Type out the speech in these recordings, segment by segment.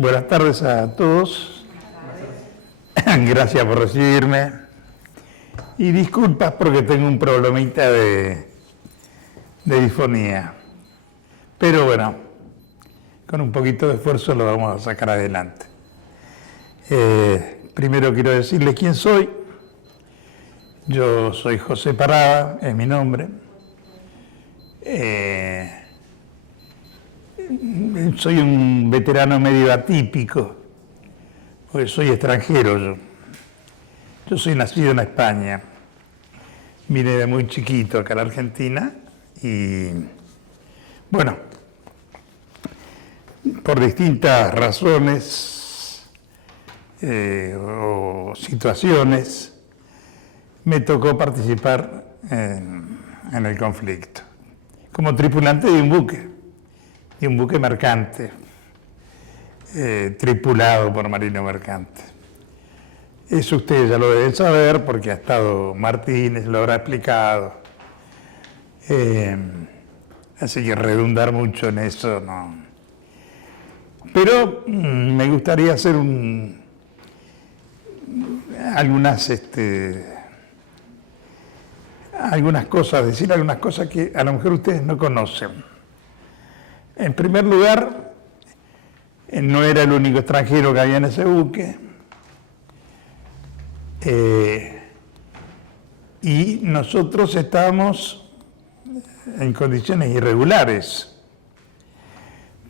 Buenas tardes a todos. Gracias por recibirme. Y disculpas porque tengo un problemita de disfonía. Pero bueno, con un poquito de esfuerzo lo vamos a sacar adelante. Primero quiero decirles quién soy. Yo soy José Parada, es mi nombre. Soy un veterano medio atípico, porque soy extranjero yo. Yo soy nacido en España. Vine de muy chiquito acá a la Argentina y, bueno, por distintas razones o situaciones, me tocó participar en el conflicto, como tripulante de un buque mercante, tripulado por marino mercante. Eso ustedes ya lo deben saber porque ha estado Martínez, lo habrá explicado. Así que redundar mucho en eso no. Pero me gustaría hacer algunas cosas, decir algunas cosas que a lo mejor ustedes no conocen. En primer lugar, no era el único extranjero que había en ese buque. Y nosotros estábamos en condiciones irregulares,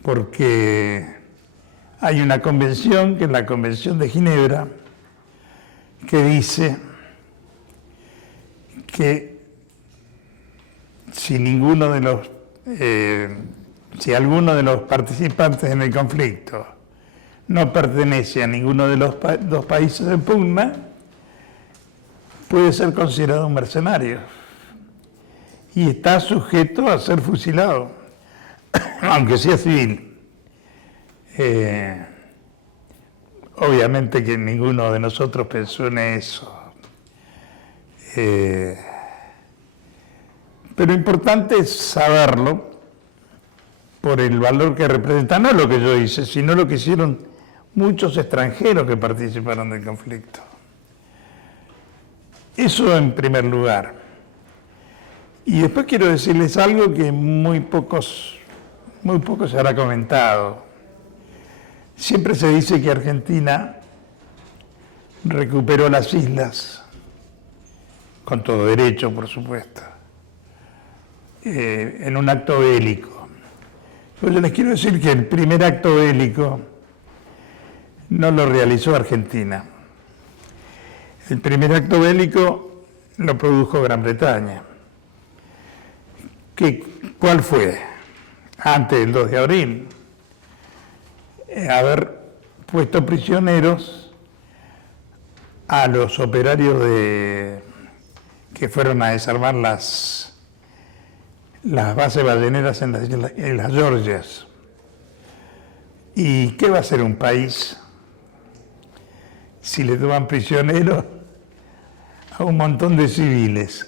porque hay una convención, que es la Convención de Ginebra, que dice que si alguno de los participantes en el conflicto no pertenece a ninguno de los dos países en pugna, puede ser considerado un mercenario y está sujeto a ser fusilado, aunque sea civil. Obviamente que ninguno de nosotros pensó en eso. Pero importante es saberlo por el valor que representa, no lo que yo hice, sino lo que hicieron muchos extranjeros que participaron del conflicto. Eso en primer lugar. Y después quiero decirles algo que muy poco se habrá comentado. Siempre se dice que Argentina recuperó las islas, con todo derecho, por supuesto, en un acto bélico. Yo les quiero decir que el primer acto bélico no lo realizó Argentina. El primer acto bélico lo produjo Gran Bretaña. ¿Cuál fue? Antes del 2 de abril. Haber puesto prisioneros a los operarios que fueron a desarmar las bases balleneras en las Georgias. ¿Y qué va a hacer un país si le toman prisioneros a un montón de civiles?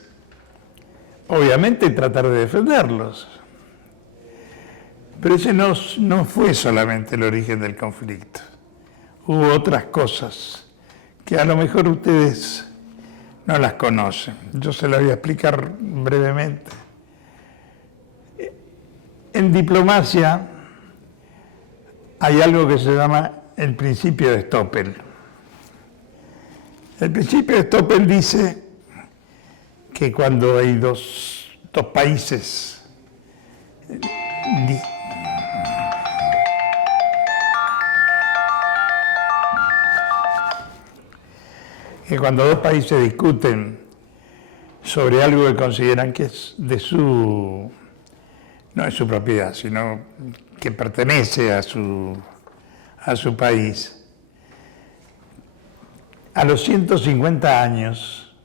Obviamente tratar de defenderlos. Pero ese no fue solamente el origen del conflicto. Hubo otras cosas que a lo mejor ustedes no las conocen. Yo se las voy a explicar brevemente. En diplomacia hay algo que se llama el principio de Stoppel. El principio de Stoppel dice que cuando hay dos países discuten sobre algo que consideran que es no es su propiedad, sino que pertenece a su país, a los 150 años,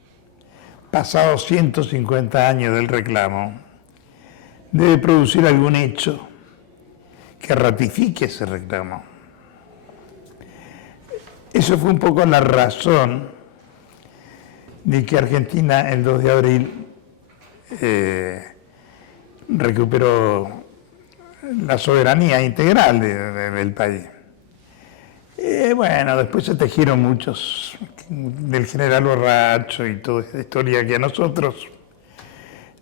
pasados 150 años del reclamo, debe producir algún hecho que ratifique ese reclamo. Eso fue un poco la razón de que Argentina el 2 de abril recuperó la soberanía integral del país. Bueno, después se tejieron muchos del general Borracho y toda esa historia que a nosotros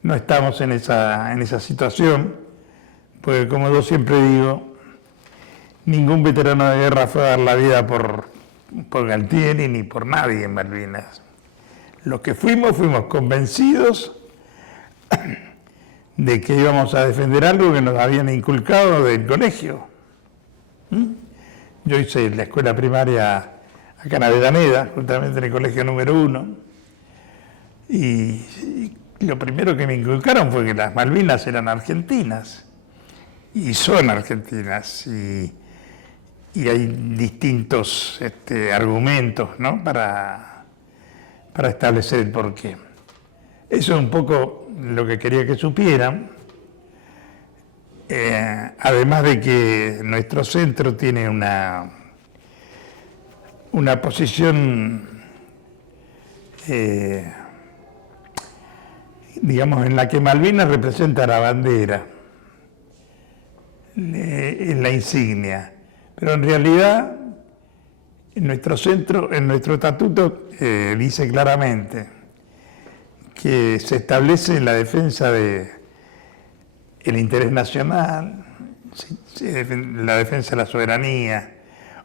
no estamos en esa situación, porque como yo siempre digo, ningún veterano de guerra fue a dar la vida por Galtieri ni por nadie en Malvinas. Los que fuimos convencidos de que íbamos a defender algo que nos habían inculcado del colegio. Yo hice la escuela primaria acá en Avellaneda, justamente en el colegio número 1, y lo primero que me inculcaron fue que las Malvinas eran argentinas, y son argentinas, y hay distintos argumentos, ¿no?, para establecer el porqué. Eso es un poco lo que quería que supieran, además de que nuestro centro tiene una posición, digamos, en la que Malvinas representa la bandera, es la insignia, pero en realidad en nuestro centro, en nuestro estatuto, dice claramente que se establece la defensa del interés nacional, la defensa de la soberanía,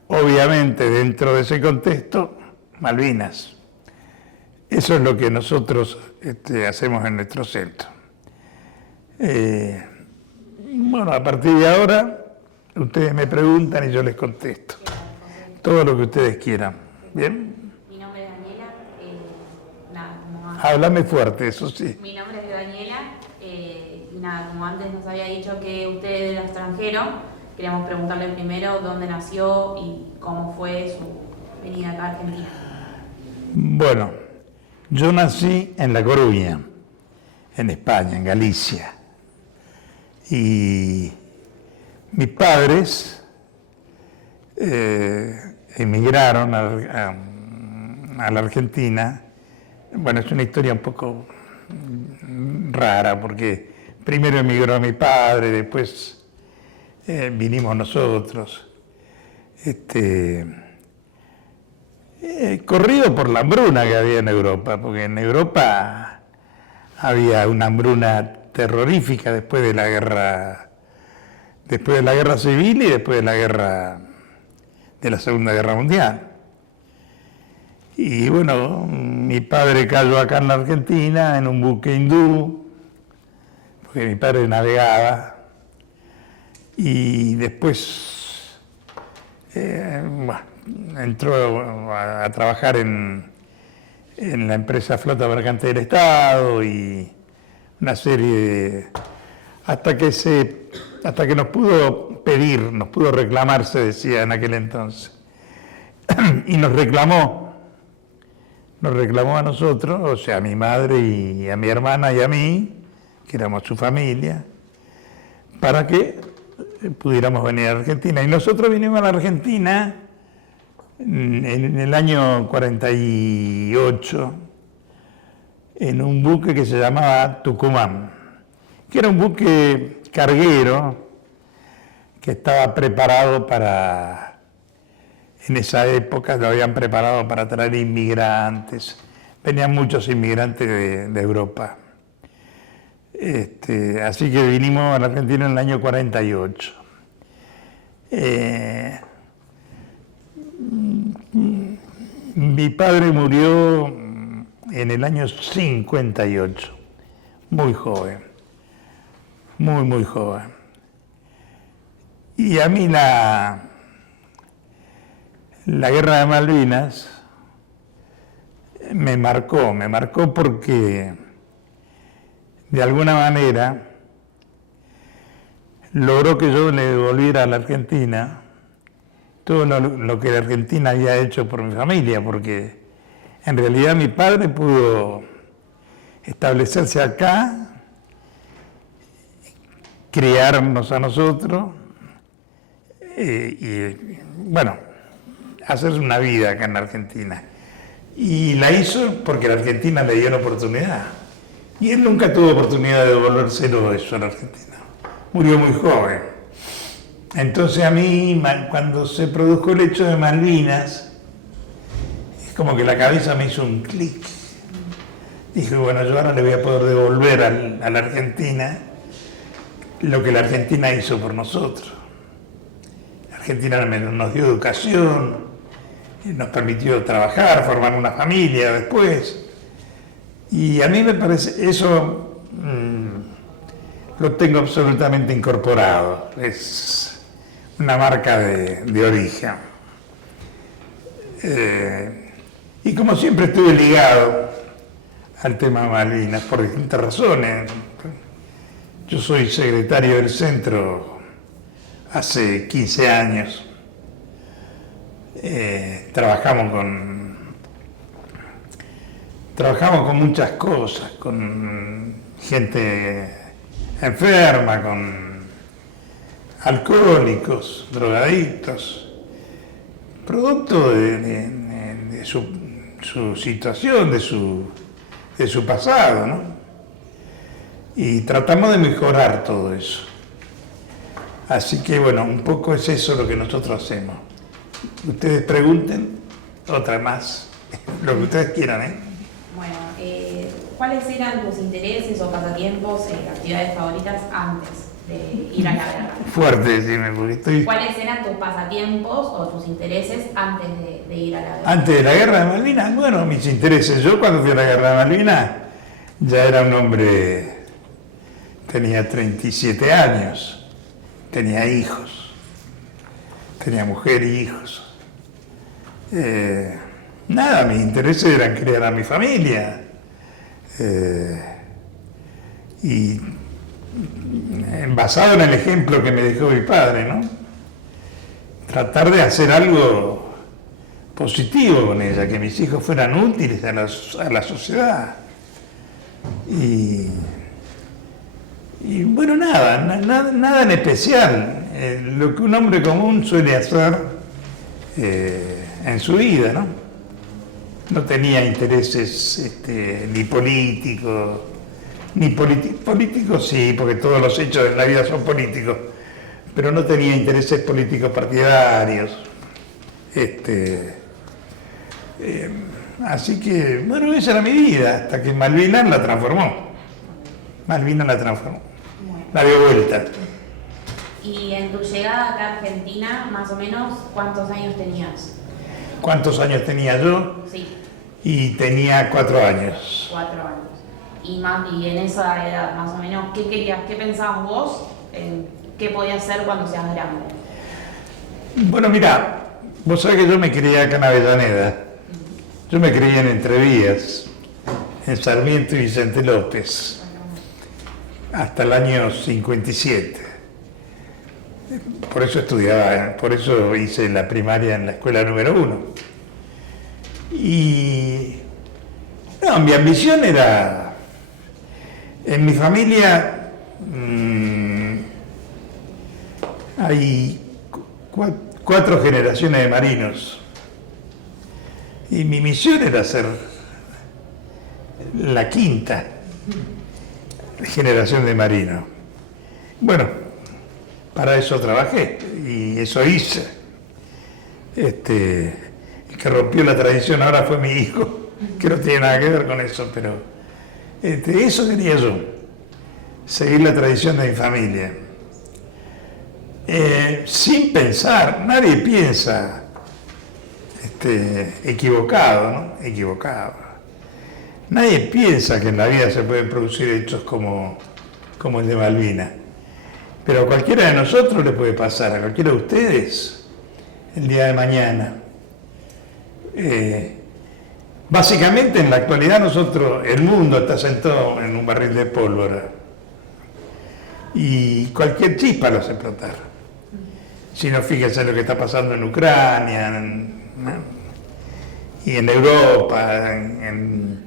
obviamente dentro de ese contexto, Malvinas. Eso es lo que nosotros hacemos en nuestro centro. Bueno, a partir de ahora, ustedes me preguntan y yo les contesto. Todo lo que ustedes quieran. ¿Bien? Mi nombre es Daniela. Háblame fuerte, eso sí. Mi nombre es Daniela. Y nada, como antes nos había dicho que usted era extranjero, queríamos preguntarle primero dónde nació y cómo fue su venida acá a Argentina. Bueno, yo nací en La Coruña, en España, en Galicia. Y mis padres emigraron a la Argentina. Bueno, es una historia un poco rara, porque primero emigró mi padre, después vinimos nosotros. Corrido por la hambruna que había en Europa, porque en Europa había una hambruna terrorífica después de la guerra civil y después de la Segunda Guerra Mundial. Y bueno, mi padre cayó acá en la Argentina en un buque hindú, porque mi padre navegaba, y después entró a trabajar en la empresa Flota Mercante del Estado y una serie de... hasta que nos pudo reclamar, se decía en aquel entonces. Y nos reclamó a nosotros, o sea, a mi madre y a mi hermana y a mí, que éramos su familia, para que pudiéramos venir a Argentina. Y nosotros vinimos a la Argentina en el año 48, en un buque que se llamaba Tucumán, que era un buque carguero que estaba preparado en esa época lo habían preparado para traer inmigrantes. Venían muchos inmigrantes de Europa. Así que vinimos a la Argentina en el año 48. Mi padre murió en el año 58, muy joven, muy joven. Y a mí la guerra de Malvinas me marcó porque de alguna manera logró que yo le devolviera a la Argentina todo lo que la Argentina había hecho por mi familia, porque en realidad mi padre pudo establecerse acá, criarnos a nosotros y bueno, hacer una vida acá en la Argentina. Y la hizo porque la Argentina le dio la oportunidad. Y él nunca tuvo oportunidad de devolvérselo eso a la Argentina. Murió muy joven. Entonces a mí, cuando se produjo el hecho de Malvinas, es como que la cabeza me hizo un clic. Dije, bueno, yo ahora le voy a poder devolver a la Argentina lo que la Argentina hizo por nosotros. La Argentina nos dio educación, nos permitió trabajar, formar una familia después. Y a mí me parece, eso lo tengo absolutamente incorporado. Es una marca de origen. Y como siempre estuve ligado al tema Malvinas por distintas razones. Yo soy secretario del centro hace 15 años. Trabajamos con muchas cosas, con gente enferma, con alcohólicos, drogadictos, producto de su situación, de su pasado, ¿no? Y tratamos de mejorar todo eso. Así que bueno, un poco es eso lo que nosotros hacemos. Ustedes pregunten, otra más, lo que ustedes quieran, ¿eh? Bueno, ¿cuáles eran tus intereses o pasatiempos, actividades favoritas antes de ir a la guerra? Fuerte, decime, porque estoy... ¿Cuáles eran tus pasatiempos o tus intereses antes de ir a la guerra? Antes de la guerra de Malvinas, bueno, mis intereses. Yo cuando fui a la guerra de Malvinas ya era un hombre, tenía 37 años, tenía hijos, tenía mujer y hijos. Nada, mis intereses eran criar a mi familia. Y basado en el ejemplo que me dejó mi padre, ¿no? Tratar de hacer algo positivo con ella, que mis hijos fueran útiles a la sociedad. Y bueno, nada en especial, lo que un hombre común suele hacer en su vida, ¿no? No tenía intereses ni políticos, políticos sí, porque todos los hechos de la vida son políticos, pero no tenía intereses políticos partidarios. Así que, bueno, esa era mi vida, hasta que Malvinas la transformó. Malvinas la transformó, la dio vuelta. Y en tu llegada acá a Argentina, más o menos, ¿cuántos años tenías? ¿Cuántos años tenía yo? Sí. Y tenía 4 años. 4 años. Y en esa edad, más o menos, ¿qué querías, qué pensabas vos en qué podías hacer cuando seas grande? Bueno, mira, vos sabés que yo me crié acá en Avellaneda. Yo me crié en Entrevías, en Sarmiento y Vicente López, hasta el año 57. Por eso estudiaba, por eso hice la primaria en la escuela número 1. Y no, mi ambición era, en mi familia hay 4 generaciones de marinos y mi misión era ser la 5ª generación de marinos. Bueno, para eso trabajé y eso hice. El que rompió la tradición ahora fue mi hijo, que no tiene nada que ver con eso, pero eso quería yo, seguir la tradición de mi familia. Sin pensar, nadie piensa equivocado, ¿no? Equivocado. Nadie piensa que en la vida se pueden producir hechos como el de Malvinas. Pero a cualquiera de nosotros le puede pasar, a cualquiera de ustedes, el día de mañana. Básicamente en la actualidad el mundo está sentado en un barril de pólvora y cualquier chispa lo hace explotar. Si no, fíjense lo que está pasando en Ucrania, ¿no? Y en Europa, en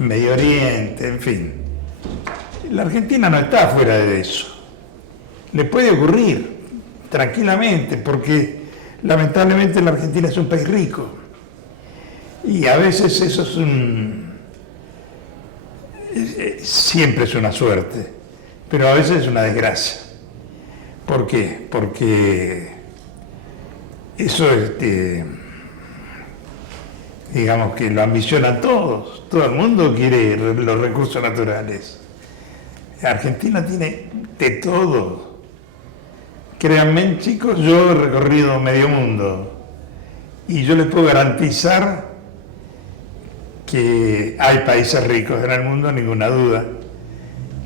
Medio Oriente, en fin. La Argentina no está fuera de eso. Le puede ocurrir tranquilamente, porque lamentablemente la Argentina es un país rico. Y a veces eso siempre es una suerte, pero a veces es una desgracia. ¿Por qué? Porque eso, digamos que lo ambiciona todos. Todo el mundo quiere los recursos naturales. Argentina tiene de todo. Créanme, chicos, yo he recorrido medio mundo y yo les puedo garantizar que hay países ricos en el mundo, ninguna duda,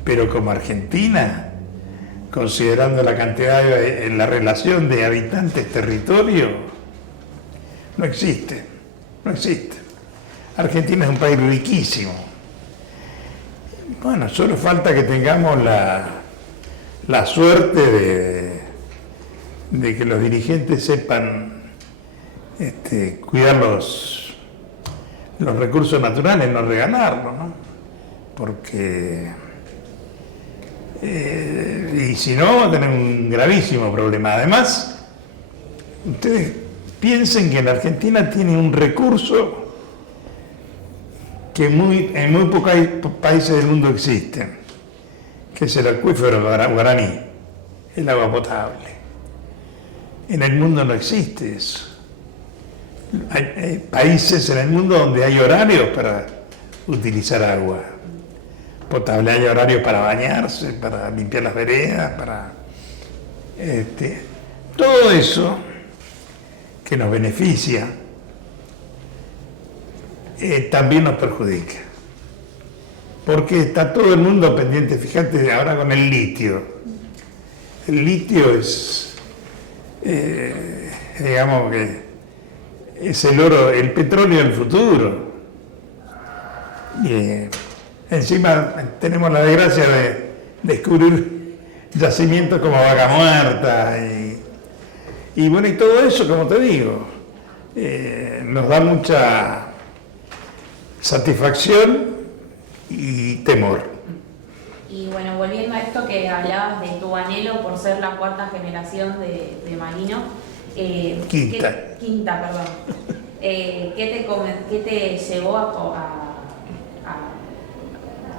pero como Argentina, considerando la cantidad la relación de habitantes-territorio, no existe, no existe. Argentina es un país riquísimo. Bueno, solo falta que tengamos la suerte de que los dirigentes sepan cuidar los recursos naturales, no regalarlos, ¿no? Porque, y si no, va a tener un gravísimo problema. Además, ustedes piensen que la Argentina tiene un recurso que en muy pocos países del mundo existen, que es el acuífero guaraní, el agua potable. En el mundo no existe eso. Hay países en el mundo donde hay horarios para utilizar agua potable, hay horarios para bañarse, para limpiar las veredas, para todo eso que nos beneficia también nos perjudica, porque está todo el mundo pendiente. Fíjate ahora con el litio. El litio es, digamos que es el oro, el petróleo del futuro. Y encima tenemos la desgracia de descubrir yacimientos como Vaca Muerta y bueno, y todo eso, como te digo, nos da mucha satisfacción y temor. Y bueno, volviendo a esto que hablabas de tu anhelo por ser la cuarta generación de marino. Quinta, perdón. ¿Qué te llevó a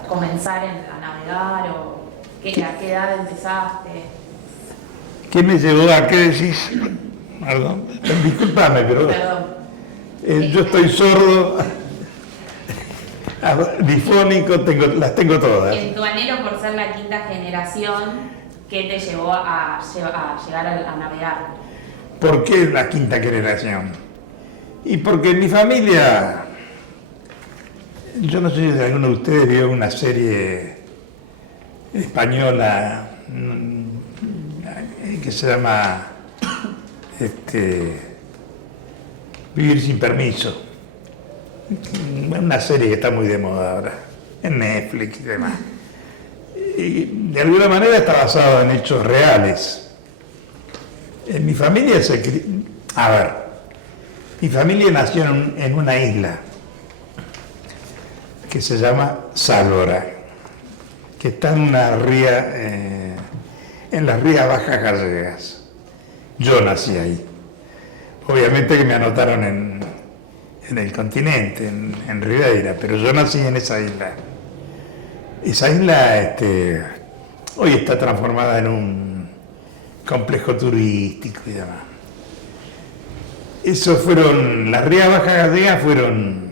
comenzar a navegar o a qué edad empezaste? ¿Qué me llevó a qué decís? Perdón, discúlpame, pero yo estoy sordo, difónico, las tengo todas. En tu anhelo por ser la quinta generación, ¿qué te llevó a llegar a navegar? ¿Por qué la quinta generación? Y porque en mi familia, yo no sé si alguno de ustedes vio una serie española que se llama Vivir sin permiso. Una serie que está muy de moda ahora, en Netflix y demás. Y de alguna manera está basado en hechos reales. En mi familia mi familia nació en una isla que se llama Sálvora, que está en una ría, en las Rías Bajas Gallegas. Yo nací ahí. Obviamente que me anotaron en el continente, en Ribeira, pero yo nací en esa isla. Esa isla hoy está transformada en un complejo turístico y demás. Las Rías Bajas Gallegas fueron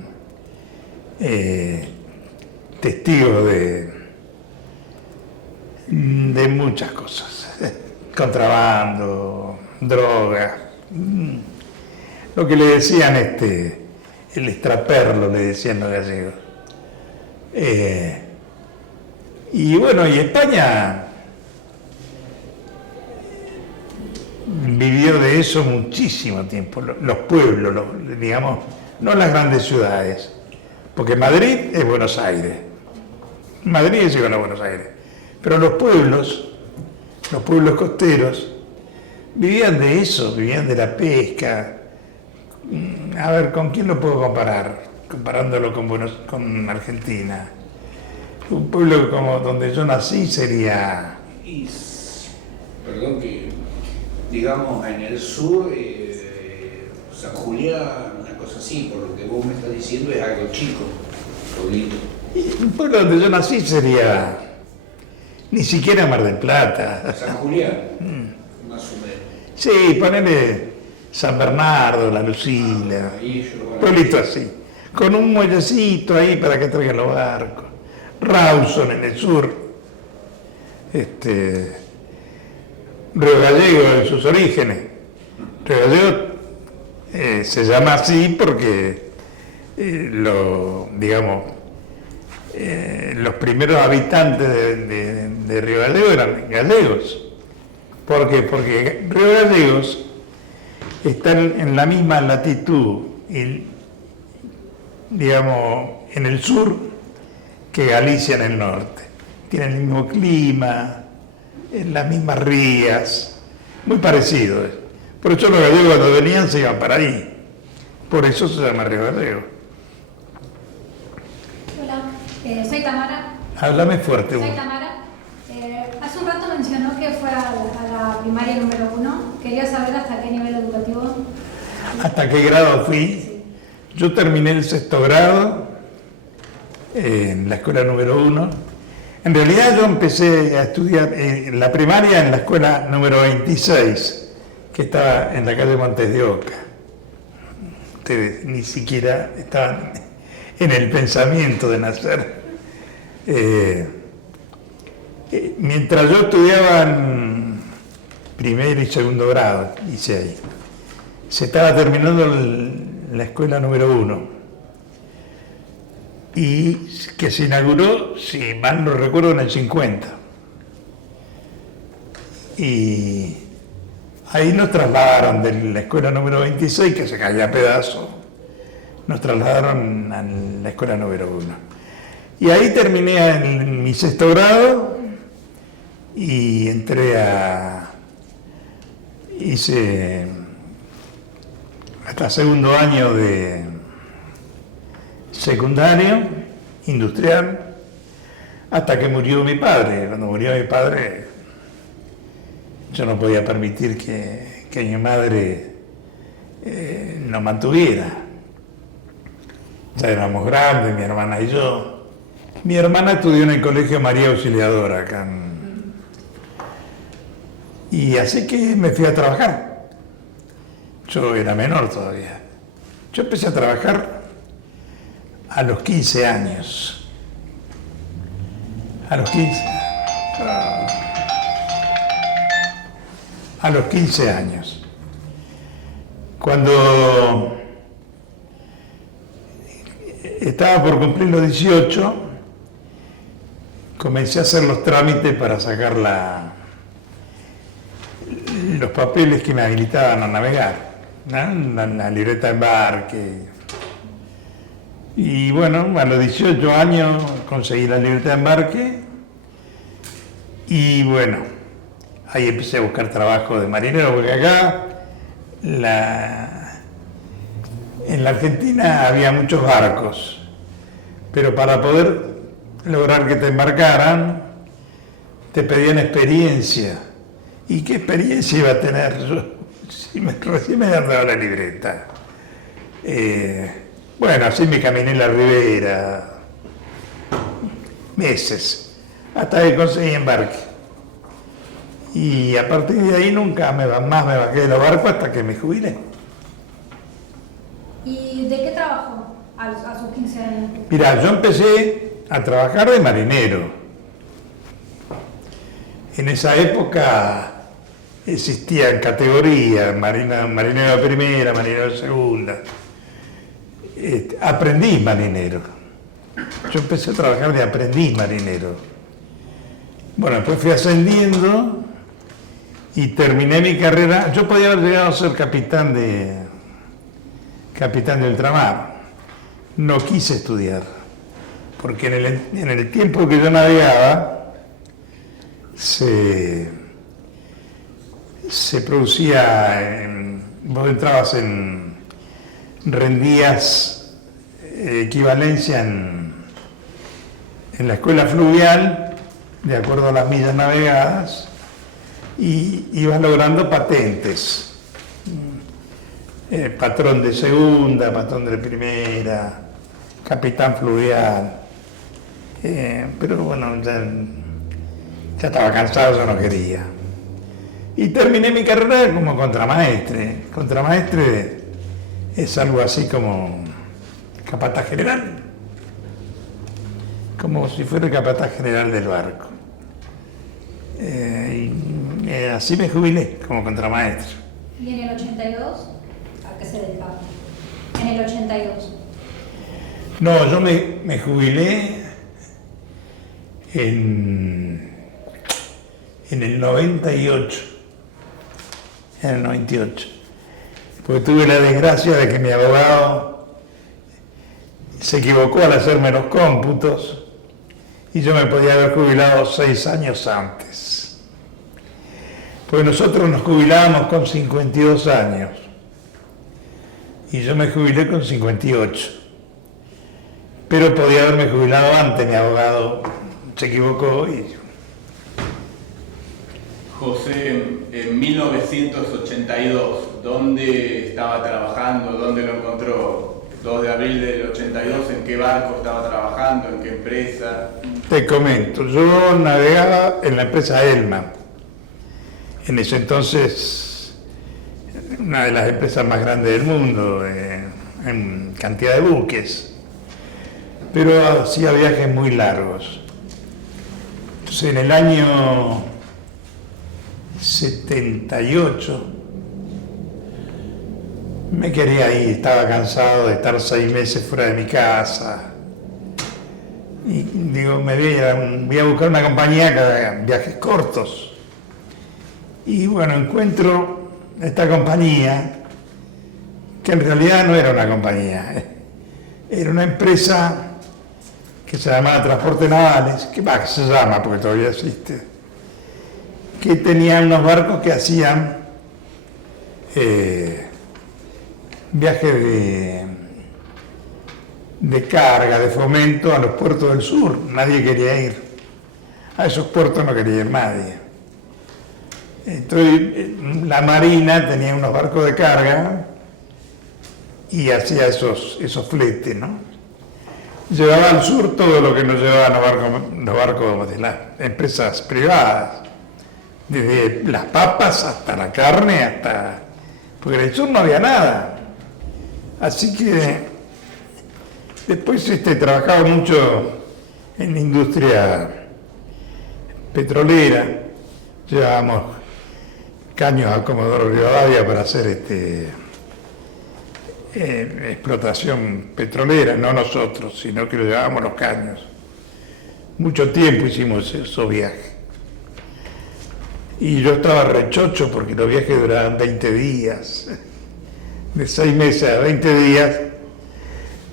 testigos de muchas cosas, contrabando, drogas, lo que le decían el extraperlo, le decían los gallegos. Y bueno, y España vivió de eso muchísimo tiempo, los pueblos, digamos, no las grandes ciudades, porque Madrid es Buenos Aires, Madrid es igual a Buenos Aires, pero los pueblos costeros, vivían de eso, vivían de la pesca. A ver, ¿con quién lo puedo comparar? Comparándolo con Argentina. Un pueblo como donde yo nací sería... Perdón que, digamos, en el sur, San Julián, una cosa así, por lo que vos me estás diciendo, es algo chico, pueblito. Un pueblo donde yo nací sería... Ni siquiera Mar del Plata. San Julián. más o menos. Sí, ponele San Bernardo, La Lucila, Ahí yo lo voy a- pueblito así, con un muellecito ahí para que traigan los barcos. Rawson en el sur, Río Gallego en sus orígenes. Río Gallego se llama así porque los primeros habitantes de Río Gallego eran gallegos. ¿Por qué? Porque Río Gallegos están en la misma latitud, digamos, en el sur que Galicia en el norte. Tienen el mismo clima, las mismas rías, muy parecido. Por eso los gallegos cuando venían se iban para ahí. Por eso se llama Río Gallego. Hola, soy Tamara. Háblame fuerte. Soy vos. Tamara. Hace un rato mencionó que fue a la primaria número 1. Quería saber hasta qué nivel educativo. ¿Hasta qué grado fui? Yo terminé el 6º grado en la escuela número 1. En realidad yo empecé a estudiar la primaria en la escuela número 26, que estaba en la calle Montes de Oca. Ustedes ni siquiera estaban en el pensamiento de nacer. Mientras yo estudiaba en 1er y 2º grado, hice ahí, se estaba terminando la escuela número 1. Y que se inauguró, si mal no recuerdo, en el 50. Y ahí nos trasladaron de la escuela número 26, que se caía a pedazos, nos trasladaron a la escuela número 1. Y ahí terminé en mi 6º grado y hice hasta 2º año de secundario, industrial, hasta que murió mi padre. Cuando murió mi padre, yo no podía permitir que mi madre nos mantuviera. Ya éramos grandes, mi hermana y yo. Mi hermana estudió en el Colegio María Auxiliadora, acá y así que me fui a trabajar. Yo era menor todavía. Yo empecé a trabajar a los 15 años. A los 15. A los 15 años. Cuando estaba por cumplir los 18, comencé a hacer los trámites para sacar los papeles que me habilitaban a navegar, ¿no? La libreta de embarque. Y bueno, a los 18 años conseguí la libreta de embarque y bueno, ahí empecé a buscar trabajo de marinero, porque acá en la Argentina había muchos barcos, pero para poder lograr que te embarcaran, te pedían experiencia. ¿Y qué experiencia iba a tener yo si recién me habían dado la libreta? Bueno, así me caminé la ribera meses, hasta que conseguí embarque. Y a partir de ahí nunca más me bajé de los barcos hasta que me jubilé. ¿Y de qué trabajó a sus 15 años? Mirá, yo empecé a trabajar de marinero. En esa época existían categorías, marinero de primera, marinero de segunda. Aprendiz marinero. Yo empecé a trabajar de aprendiz marinero. Bueno, después fui ascendiendo y terminé mi carrera. Yo podía haber llegado a ser capitán de ultramar. No quise estudiar, porque en el tiempo que yo navegaba se producía, vos entrabas rendías equivalencia en la escuela fluvial, de acuerdo a las millas navegadas, y ibas logrando patentes. Patrón de segunda, patrón de primera, capitán fluvial. Pero bueno, ya estaba cansado, yo no quería. Y terminé mi carrera como contramaestre. Contramaestre es algo así como capataz general. Como si fuera el capataz general del barco. Así me jubilé como contramaestro. ¿Y en el 82? ¿A qué se dedicaba? En el 82. No, yo me jubilé en el 98. En el 98. Porque tuve la desgracia de que mi abogado se equivocó al hacerme los cómputos y yo me podía haber jubilado 6 años antes. Pues nosotros nos jubilábamos con 52 años y yo me jubilé con 58. Pero podía haberme jubilado antes, mi abogado se equivocó y... José, en 1982, ¿dónde estaba trabajando? ¿Dónde lo encontró? 2 de abril del 82, ¿en qué barco estaba trabajando? ¿En qué empresa? Te comento, yo navegaba en la empresa Elma. En ese entonces, una de las empresas más grandes del mundo, en cantidad de buques. Pero hacía viajes muy largos. Entonces, en el año 78 me quería ir, estaba cansado de estar 6 meses fuera de mi casa. Y digo, voy a buscar una compañía que haga viajes cortos. Y bueno, encuentro esta compañía, que en realidad no era una compañía, era una empresa que se llamaba Transportes Navales, que se llama porque todavía existe, que tenía unos barcos que hacían viajes de carga, de fomento a los puertos del sur. Nadie quería ir. A esos puertos no quería ir nadie. Entonces, la Marina tenía unos barcos de carga y hacía esos fletes, ¿no? Llevaba al sur todo lo que no llevaban los barcos de las empresas privadas. Desde las papas hasta la carne, porque en el sur no había nada. Así que después trabajaba mucho en la industria petrolera. Llevábamos caños a Comodoro Rivadavia para hacer explotación petrolera, no nosotros, sino que lo llevábamos los caños. Mucho tiempo hicimos esos viajes. Y yo estaba rechocho porque los viajes duraban 20 días, de 6 meses a 20 días.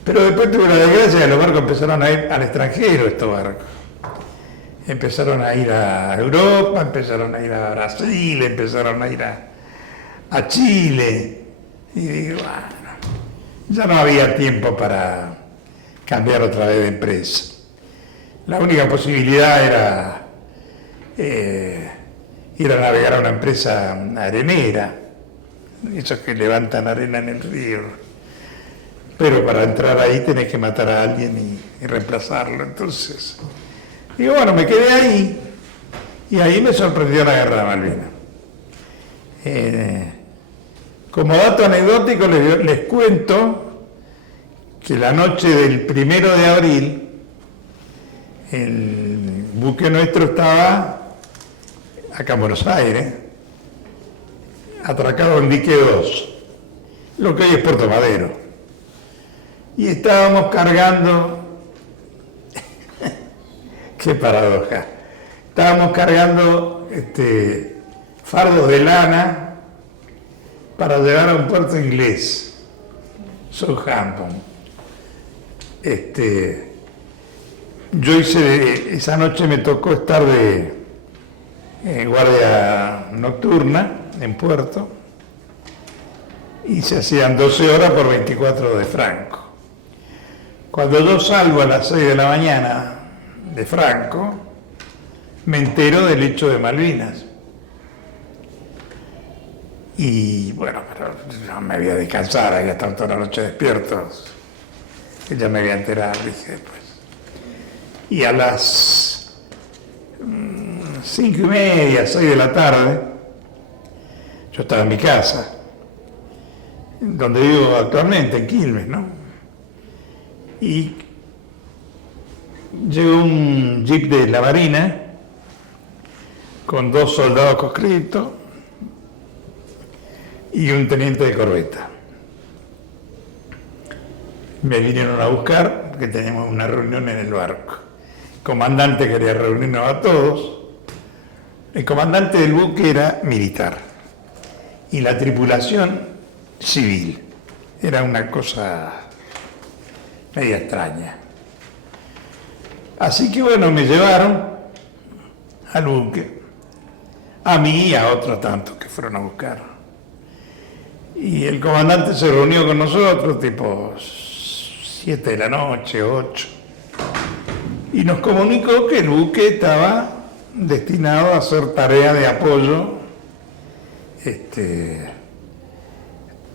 Pero después tuve la desgracia que los barcos empezaron a ir al extranjero, estos barcos. Empezaron a ir a Europa, empezaron a ir a Brasil, empezaron a ir a Chile. Y digo, bueno, ya no había tiempo para cambiar otra vez de empresa. La única posibilidad era ir a navegar a una empresa arenera, esos que levantan arena en el río. Pero para entrar ahí tenés que matar a alguien y reemplazarlo. Entonces, digo, bueno, me quedé ahí y ahí me sorprendió la Guerra de Malvinas. Como dato anecdótico les cuento que la noche del 1 de abril el buque nuestro estaba acá en Buenos Aires, atracado en Dique 2, lo que hoy es Puerto Madero. Y estábamos cargando, qué paradoja, estábamos cargando fardos de lana para llevar a un puerto inglés, Southampton. Esa noche me tocó estar de guardia nocturna en puerto y se hacían 12 horas por 24 de Franco. Cuando yo salgo a las 6 de la mañana de Franco, me entero del hecho de Malvinas. Y bueno, pero yo me voy a descansar, ahí estar toda la noche despiertos. Que ya me voy a enterar, dije después. Y a las 5:30, 6 de la tarde, Yo estaba en mi casa, donde vivo actualmente, en Quilmes, ¿no? Y llegó un jeep de la Marina con 2 soldados conscriptos y un teniente de corbeta. Me vinieron a buscar porque teníamos una reunión en el barco. El comandante quería reunirnos a todos. El comandante del buque era militar y la tripulación civil. Era una cosa media extraña. Así que bueno, me llevaron al buque, a mí y a otros tantos que fueron a buscar. Y el comandante se reunió con nosotros, tipo 7 de la noche, 8, y nos comunicó que el buque estaba destinado a hacer tarea de apoyo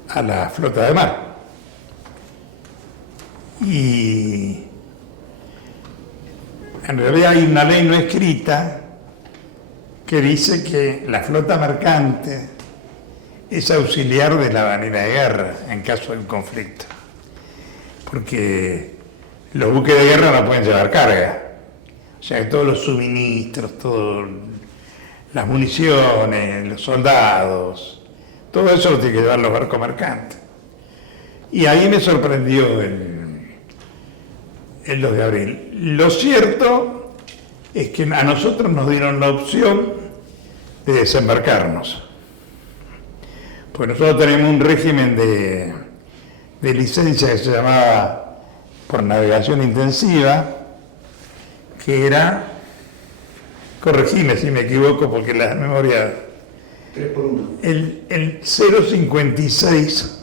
a la flota de mar. Y en realidad hay una ley no escrita que dice que la flota mercante es auxiliar de la marina de guerra en caso de un conflicto. Porque los buques de guerra no pueden llevar carga. O sea que todos los suministros, todas las municiones, los soldados, todo eso lo tienen que llevar los barcos mercantes. Y ahí me sorprendió el 2 de abril. Lo cierto es que a nosotros nos dieron la opción de desembarcarnos. Pues nosotros tenemos un régimen de licencia que se llamaba por navegación intensiva, que era, corregime si me equivoco porque la memoria, 3x1. el 0,56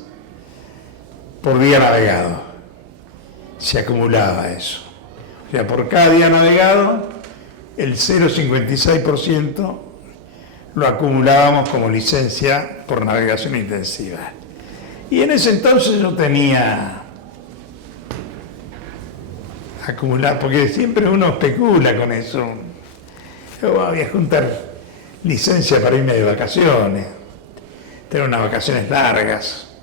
por día navegado, se acumulaba eso. O sea, por cada día navegado, el 0,56% lo acumulábamos como licencia por navegación intensiva. Y en ese entonces yo tenía acumular, porque siempre uno especula con eso. Yo voy a juntar licencia para irme de vacaciones, tener unas vacaciones largas.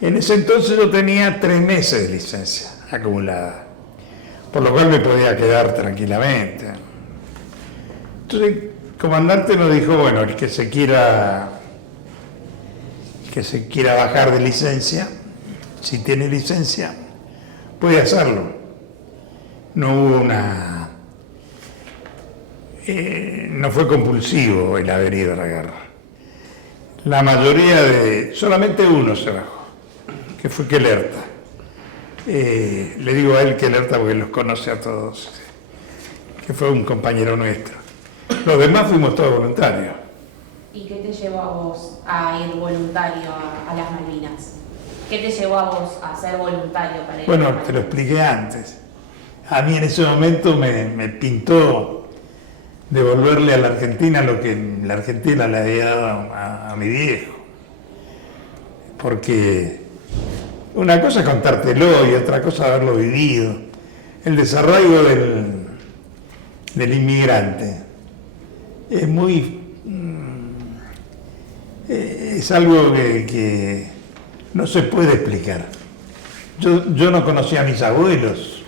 En ese entonces yo tenía 3 meses de licencia acumulada, por lo cual me podía quedar tranquilamente. Entonces el comandante nos dijo, bueno, el que se quiera bajar de licencia, si tiene licencia, puede hacerlo. No hubo no fue compulsivo el haber ido a la guerra. La mayoría solamente uno se bajó, que fue Quelerta. Le digo a él Quelerta porque los conoce a todos, que fue un compañero nuestro. Los demás fuimos todos voluntarios. ¿Y qué te llevó a vos a ir voluntario a las Malvinas? ¿Qué te llevó a vos a ser voluntario para ir? Bueno, te lo expliqué antes. A mí en ese momento me pintó devolverle a la Argentina lo que la Argentina le había dado a mi viejo. Porque una cosa es contártelo y otra cosa haberlo vivido. El desarraigo del inmigrante es es algo que no se puede explicar. Yo no conocía a mis abuelos,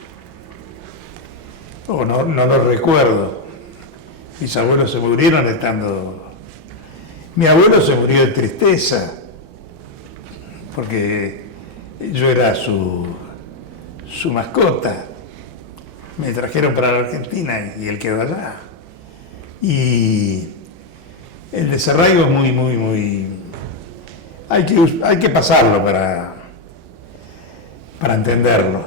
o no los recuerdo. Mis abuelos se murieron estando... Mi abuelo se murió de tristeza, porque yo era su mascota. Me trajeron para la Argentina y él quedó allá. Y el desarraigo es muy... Hay que pasarlo para entenderlo.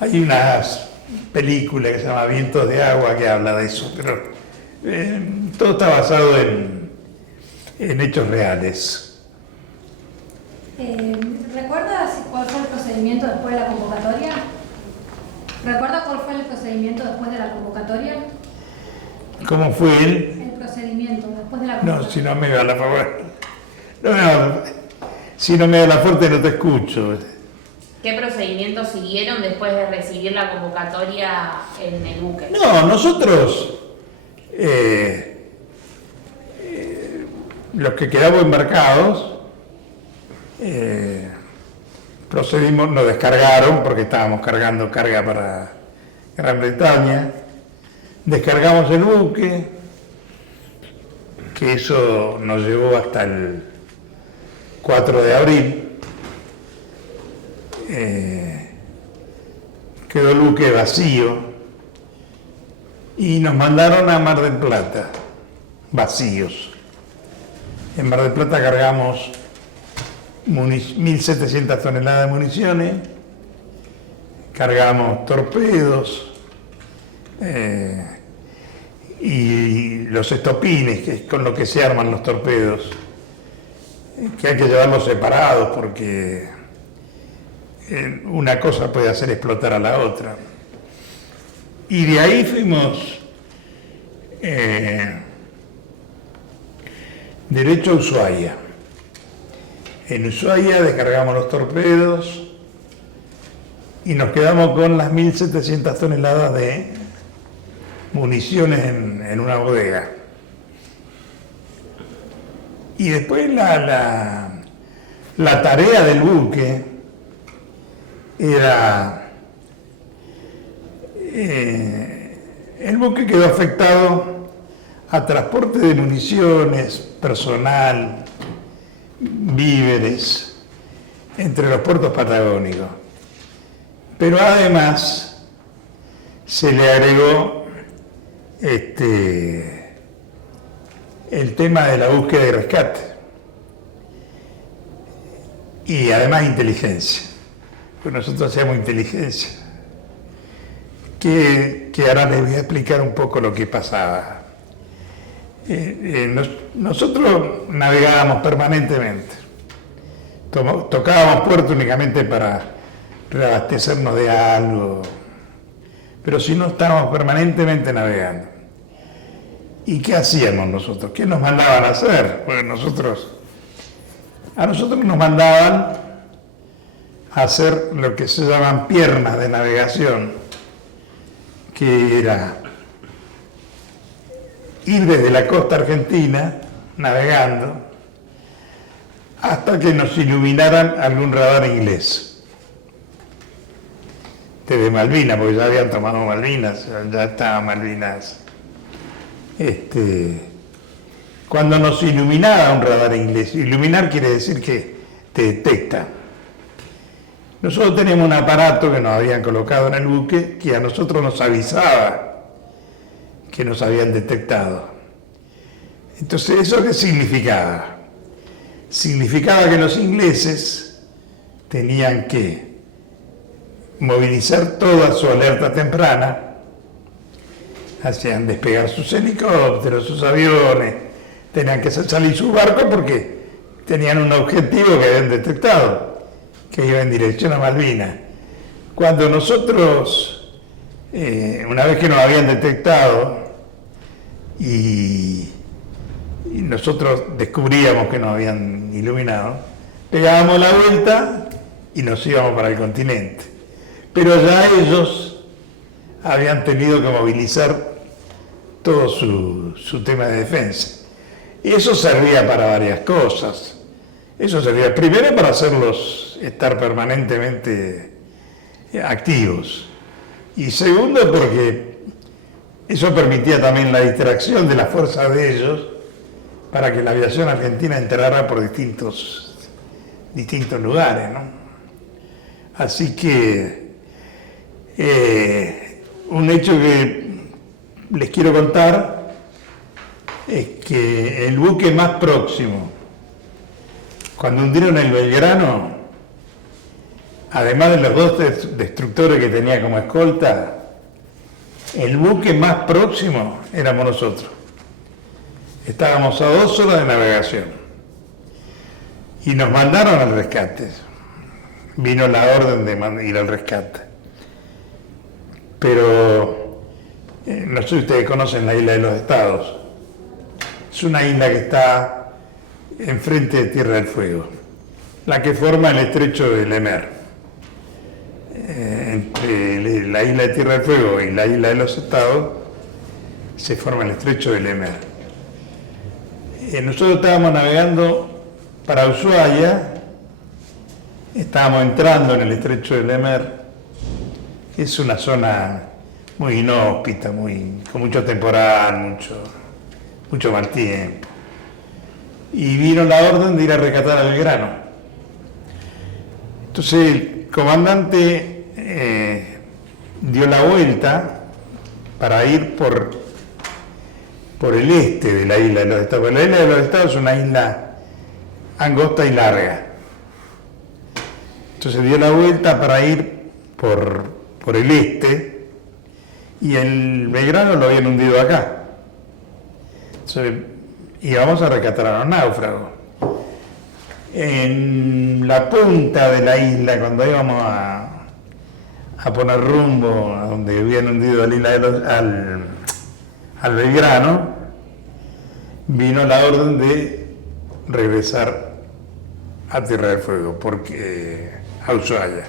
Hay unas películas que se llama Vientos de Agua que habla de eso, pero todo está basado en hechos reales. ¿Recuerdas cuál fue el procedimiento después de la convocatoria? ¿Recuerda cuál fue el procedimiento después de la convocatoria? ¿Cómo fue él? El procedimiento después de la convocatoria. No, si no me da la favor. Si no me da la fuerte no te escucho. ¿Qué procedimientos siguieron después de recibir la convocatoria en el buque? los que quedamos embarcados, procedimos, nos descargaron porque estábamos cargando carga para Gran Bretaña, descargamos el buque, que eso nos llevó hasta el 4 de abril, quedó el buque vacío y nos mandaron a Mar del Plata, vacíos. En Mar del Plata cargamos 1.700 toneladas de municiones, cargamos torpedos y los estopines, que es con lo que se arman los torpedos, que hay que llevarlos separados porque una cosa puede hacer explotar a la otra. Y de ahí fuimos derecho a Ushuaia. En Ushuaia descargamos los torpedos y nos quedamos con las 1.700 toneladas de municiones en una bodega. Y después la tarea del buque era... el buque quedó afectado a transporte de municiones, personal, víveres, entre los puertos patagónicos. Pero además se le agregó el tema de la búsqueda y rescate. Y además inteligencia. Pues nosotros hacíamos inteligencia. Que ahora les voy a explicar un poco lo que pasaba. Nosotros navegábamos permanentemente. Tocábamos puerto únicamente para reabastecernos de algo, pero si no estábamos permanentemente navegando. ¿Y qué hacíamos nosotros? ¿Qué nos mandaban a hacer? Bueno, a nosotros nos mandaban a hacer lo que se llaman piernas de navegación, que era ir desde la costa argentina navegando hasta que nos iluminaran algún radar inglés. Desde Malvinas, porque ya habían tomado Malvinas, ya estaba Malvinas. Cuando nos iluminaba un radar inglés, iluminar quiere decir que te detecta. Nosotros teníamos un aparato que nos habían colocado en el buque que a nosotros nos avisaba que nos habían detectado. Entonces, ¿eso qué significaba? Significaba que los ingleses tenían que movilizar toda su alerta temprana, hacían despegar sus helicópteros, sus aviones, tenían que salir sus barcos porque tenían un objetivo que habían detectado, que iba en dirección a Malvinas. Cuando nosotros, una vez que nos habían detectado y nosotros descubríamos que nos habían iluminado, pegábamos la vuelta y nos íbamos para el continente. Pero ya ellos habían tenido que movilizar todo su tema de defensa. Y eso servía para varias cosas. Eso servía primero para hacerlos estar permanentemente activos. Y segundo porque eso permitía también la distracción de las fuerzas de ellos para que la aviación argentina entrara por distintos lugares, ¿no? Así que un hecho que les quiero contar es que el buque más próximo, cuando hundieron el Belgrano, además de los dos destructores que tenía como escolta, el buque más próximo éramos nosotros. Estábamos a 2 horas de navegación y nos mandaron al rescate. Vino la orden de ir al rescate. Pero no sé si ustedes conocen la isla de los Estados. Es una isla que está enfrente de Tierra del Fuego, la que forma el estrecho de Lemer. Entre la isla de Tierra del Fuego y la isla de los Estados se forma el estrecho de Lemer. Nosotros estábamos navegando para Ushuaia, estábamos entrando en el estrecho de Lemer. Es una zona muy inhóspita, con mucho temporal, mucho mal tiempo. Y vino la orden de ir a rescatar a Belgrano. Entonces el comandante dio la vuelta para ir por el este de la isla de los Estados. La isla de los Estados es una isla angosta y larga. Entonces dio la vuelta para ir por el este, y el Belgrano lo habían hundido acá. Entonces íbamos a rescatar a los náufragos. En la punta de la isla, cuando íbamos a poner rumbo a donde habían hundido al Belgrano, vino la orden de regresar a Tierra del Fuego, a Ushuaia.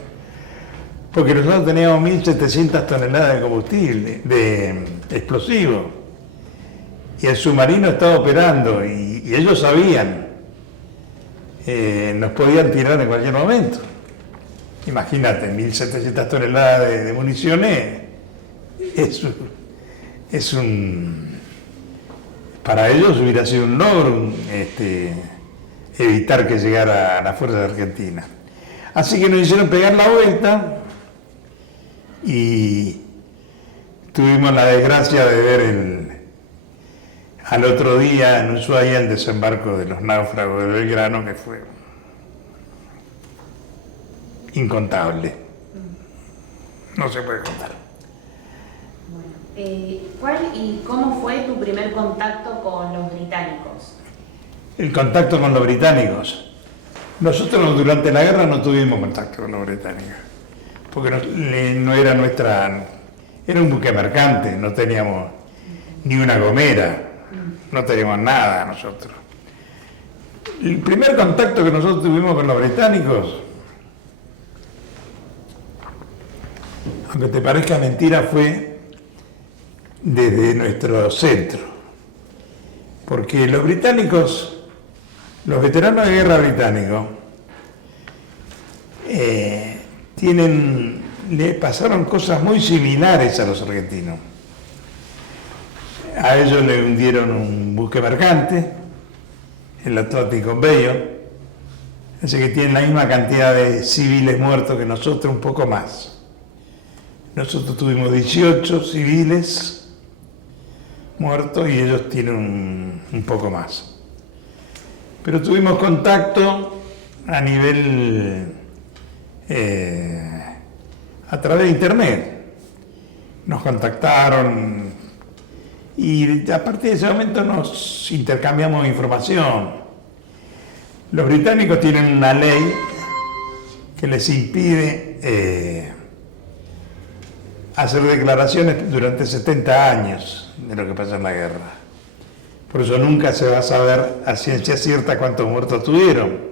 Porque nosotros teníamos 1.700 toneladas de combustible, de explosivo, y el submarino estaba operando, y ellos sabían, nos podían tirar en cualquier momento. Imagínate, 1.700 toneladas de municiones, para ellos hubiera sido un logro evitar que llegara a la Fuerza Argentina. Así que nos hicieron pegar la vuelta, y tuvimos la desgracia de ver al otro día en Ushuaia el desembarco de los náufragos de Belgrano, que fue incontable. No se puede contar. ¿Cuál y cómo fue tu primer contacto con los británicos? El contacto con los británicos. Nosotros durante la guerra no tuvimos contacto con los británicos, porque no era era un buque mercante, no teníamos ni una gomera, no teníamos nada nosotros. El primer contacto que nosotros tuvimos con los británicos, aunque te parezca mentira, fue desde nuestro centro, porque los británicos, los veteranos de guerra británicos, le pasaron cosas muy similares a los argentinos. A ellos le hundieron un buque mercante, el Atlantic Conveyor, así que tienen la misma cantidad de civiles muertos que nosotros, un poco más. Nosotros tuvimos 18 civiles muertos y ellos tienen un poco más. Pero tuvimos contacto a nivel a través de internet. Nos contactaron y a partir de ese momento nos intercambiamos información. Los británicos tienen una ley que les impide hacer declaraciones durante 70 años de lo que pasa en la guerra. Por eso nunca se va a saber a ciencia cierta cuántos muertos tuvieron.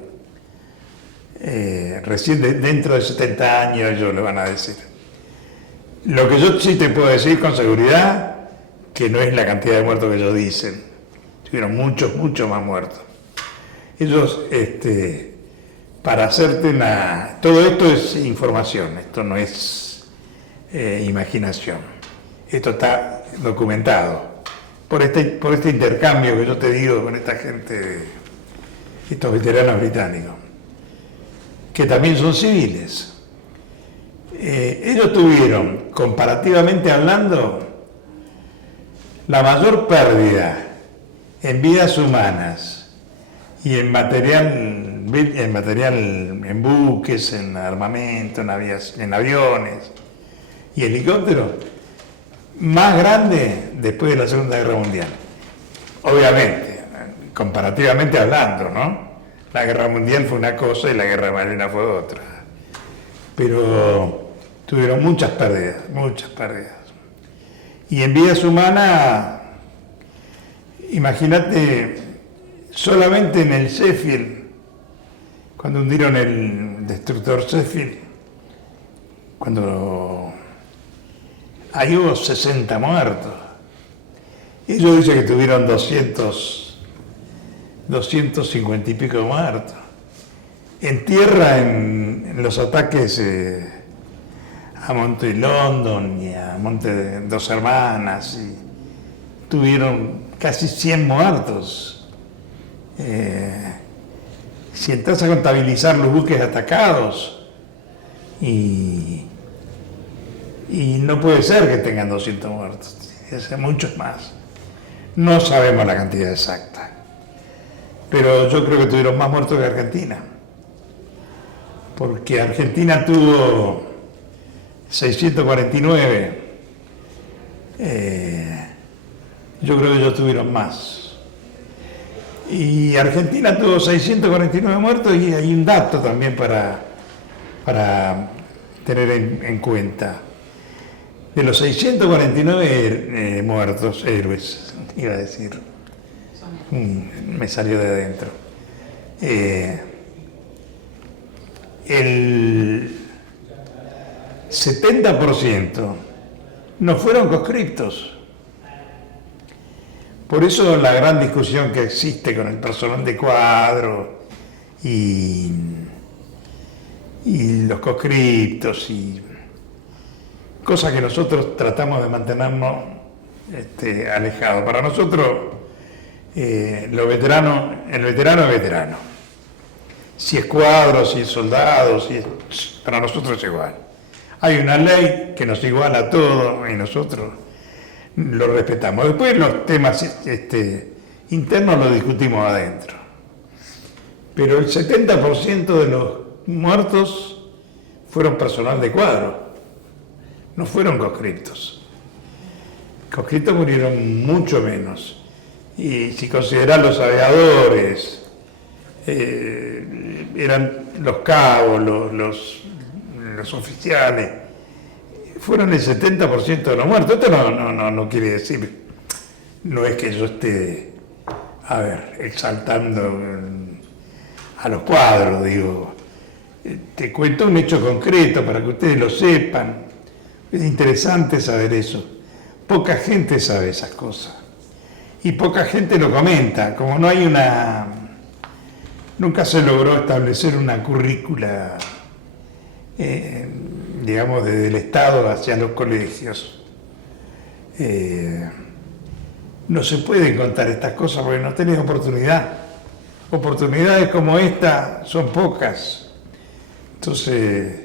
Recién dentro de 70 años ellos le van a decir. Lo que yo sí te puedo decir con seguridad, que no es la cantidad de muertos que ellos dicen. Tuvieron muchos más muertos. Ellos, para hacerte todo esto es información, esto no es imaginación. Esto está documentado por este intercambio que yo te digo con esta gente, estos veteranos británicos, que también son civiles. Ellos tuvieron, comparativamente hablando, la mayor pérdida en vidas humanas y en material, en buques, en armamento, en aviones y helicópteros, más grande después de la Segunda Guerra Mundial. Obviamente, comparativamente hablando, ¿no? La Guerra Mundial fue una cosa y la Guerra de Malvinas fue otra. Pero tuvieron muchas pérdidas. Y en vidas humanas, imagínate, solamente en el Sheffield, cuando hundieron el destructor Sheffield, ahí hubo 60 muertos. Ellos dicen que tuvieron 200 250 y pico muertos. En tierra, en los ataques a Monte London y a Monte de Dos Hermanas, y tuvieron casi 100 muertos. Si entras a contabilizar los buques atacados, y no puede ser que tengan 200 muertos, es muchos más. No sabemos la cantidad exacta, pero yo creo que tuvieron más muertos que Argentina, porque Argentina tuvo 649, yo creo que ellos tuvieron más. Y Argentina tuvo 649 muertos, y hay un dato también para tener en cuenta. De los 649 muertos, héroes, iba a decir, me salió de adentro. El 70% no fueron conscriptos. Por eso la gran discusión que existe con el personal de cuadro y los conscriptos, y cosas que nosotros tratamos de mantenernos alejados. Para nosotros, el veterano es veterano. Si es cuadro, si es soldado, para nosotros es igual. Hay una ley que nos iguala a todos y nosotros lo respetamos. Después los temas internos los discutimos adentro. Pero el 70% de los muertos fueron personal de cuadro, no fueron conscriptos. Conscriptos murieron mucho menos. Y si considerás los aviadores, eran los cabos, los oficiales, fueron el 70% de los muertos. Esto no quiere decir, no es que yo esté, exaltando a los cuadros, digo, te cuento un hecho concreto para que ustedes lo sepan. Es interesante saber eso. Poca gente sabe esas cosas y poca gente lo comenta. Como no hay nunca se logró establecer una currícula, digamos, desde el Estado hacia los colegios. No se pueden contar estas cosas porque no tenés oportunidad. Oportunidades como esta son pocas. Entonces,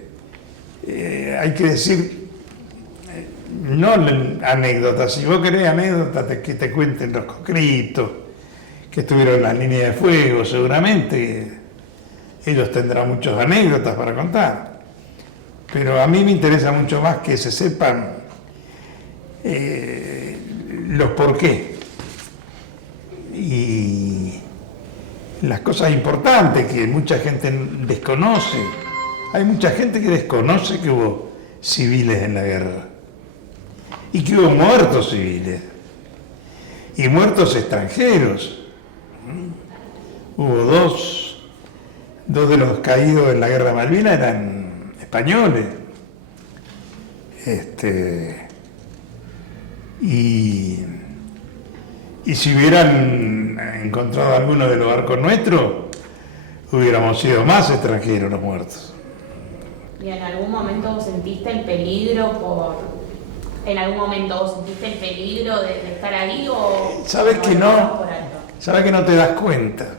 hay que decir, no anécdotas. Si vos querés anécdotas, que te cuenten los conscriptos, que estuvieron en la línea de fuego, seguramente ellos tendrán muchas anécdotas para contar. Pero a mí me interesa mucho más que se sepan los por qué. Y las cosas importantes que mucha gente desconoce. Hay mucha gente que desconoce que hubo civiles en la guerra y que hubo muertos civiles y muertos extranjeros. Hubo dos de los caídos en la guerra de Malvinas eran españoles. Y si hubieran encontrado alguno de los barcos nuestros, hubiéramos sido más extranjeros los muertos. ¿Y en algún momento sentiste el peligro de estar ahí o...? ¿Sabes que no? ¿Sabes que no te das cuenta?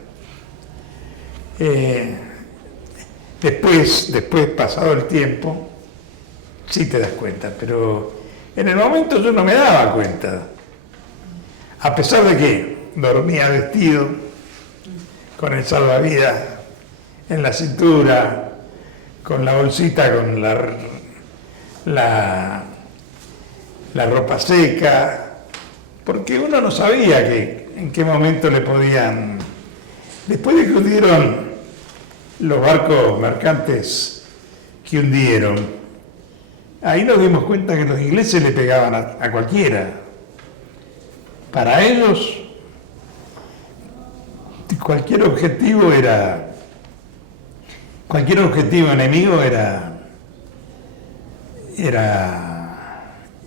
Después, pasado el tiempo, sí te das cuenta, pero en el momento yo no me daba cuenta. A pesar de que dormía vestido, con el salvavidas en la cintura, con la bolsita, con la ropa seca, porque uno no sabía en qué momento le podían... Después de que hundieron los barcos mercantes que hundieron, ahí nos dimos cuenta que los ingleses le pegaban a cualquiera. Para ellos, cualquier objetivo enemigo era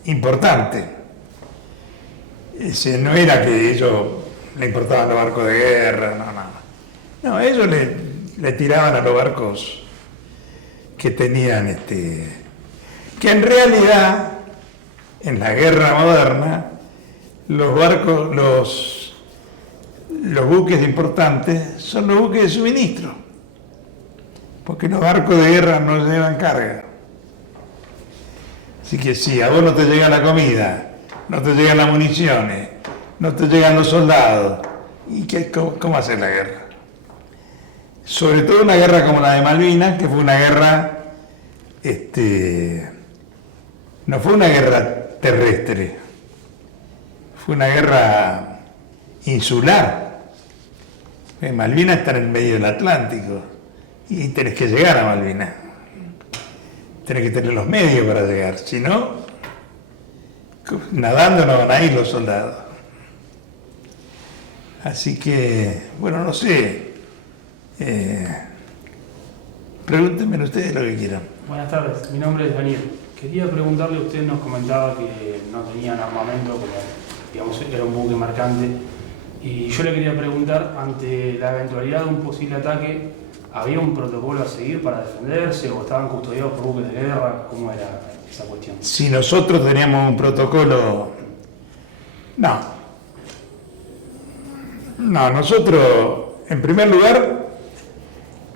importante. No era que ellos le importaban los barcos de guerra, no, ellos le tiraban a los barcos que tenían, que en realidad, en la guerra moderna, los barcos, los buques importantes son los buques de suministro, porque los barcos de guerra no llevan carga. Así que si a vos no te llega la comida, no te llegan las municiones, no te llegan los soldados, ¿y cómo hacer la guerra? Sobre todo una guerra como la de Malvinas, que fue una guerra, no fue una guerra terrestre, fue una guerra insular. Malvinas está en el medio del Atlántico y tenés que llegar a Malvinas. Tenés que tener los medios para llegar, si no, nadando no van a ir los soldados. Así que, bueno, no sé, pregúntenme ustedes lo que quieran. Buenas tardes, mi nombre es Daniel. Quería preguntarle, usted nos comentaba que no tenían armamento, como digamos era un buque mercante, y yo le quería preguntar, ante la eventualidad de un posible ataque, ¿había un protocolo a seguir para defenderse o estaban custodiados por buques de guerra? ¿Cómo era esa cuestión? Si nosotros teníamos un protocolo, no, nosotros, en primer lugar,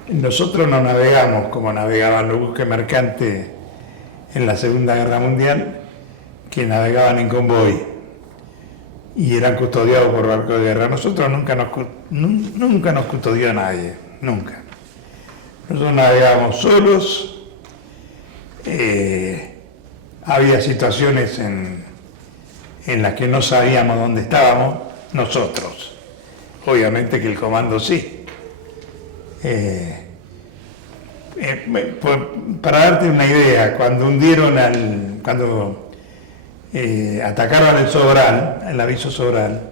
nosotros no navegamos como navegaban los buques mercantes en la Segunda Guerra Mundial, que navegaban en convoy y eran custodiados por barcos de guerra. Nosotros nunca nos custodió nadie, nunca. Nosotros navegábamos solos, había situaciones en las que no sabíamos dónde estábamos nosotros. Obviamente que el comando sí. Para darte una idea, cuando atacaron el Sobral, el aviso Sobral,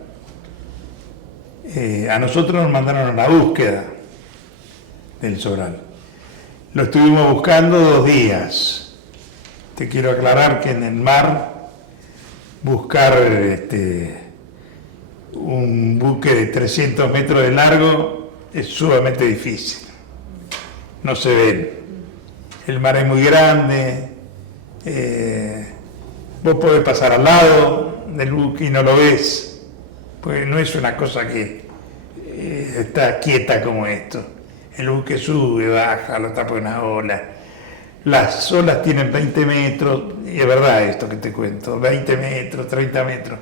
a nosotros nos mandaron a la búsqueda del Sobral. Lo estuvimos buscando 2 días. Te quiero aclarar que en el mar buscar un buque de 300 metros de largo es sumamente difícil. No se ven. El mar es muy grande. Vos podés pasar al lado del buque y no lo ves, porque no es una cosa que está quieta como esto. El buque sube, baja, lo tapa una ola. Las olas tienen 20 metros, y es verdad esto que te cuento, 20 metros, 30 metros.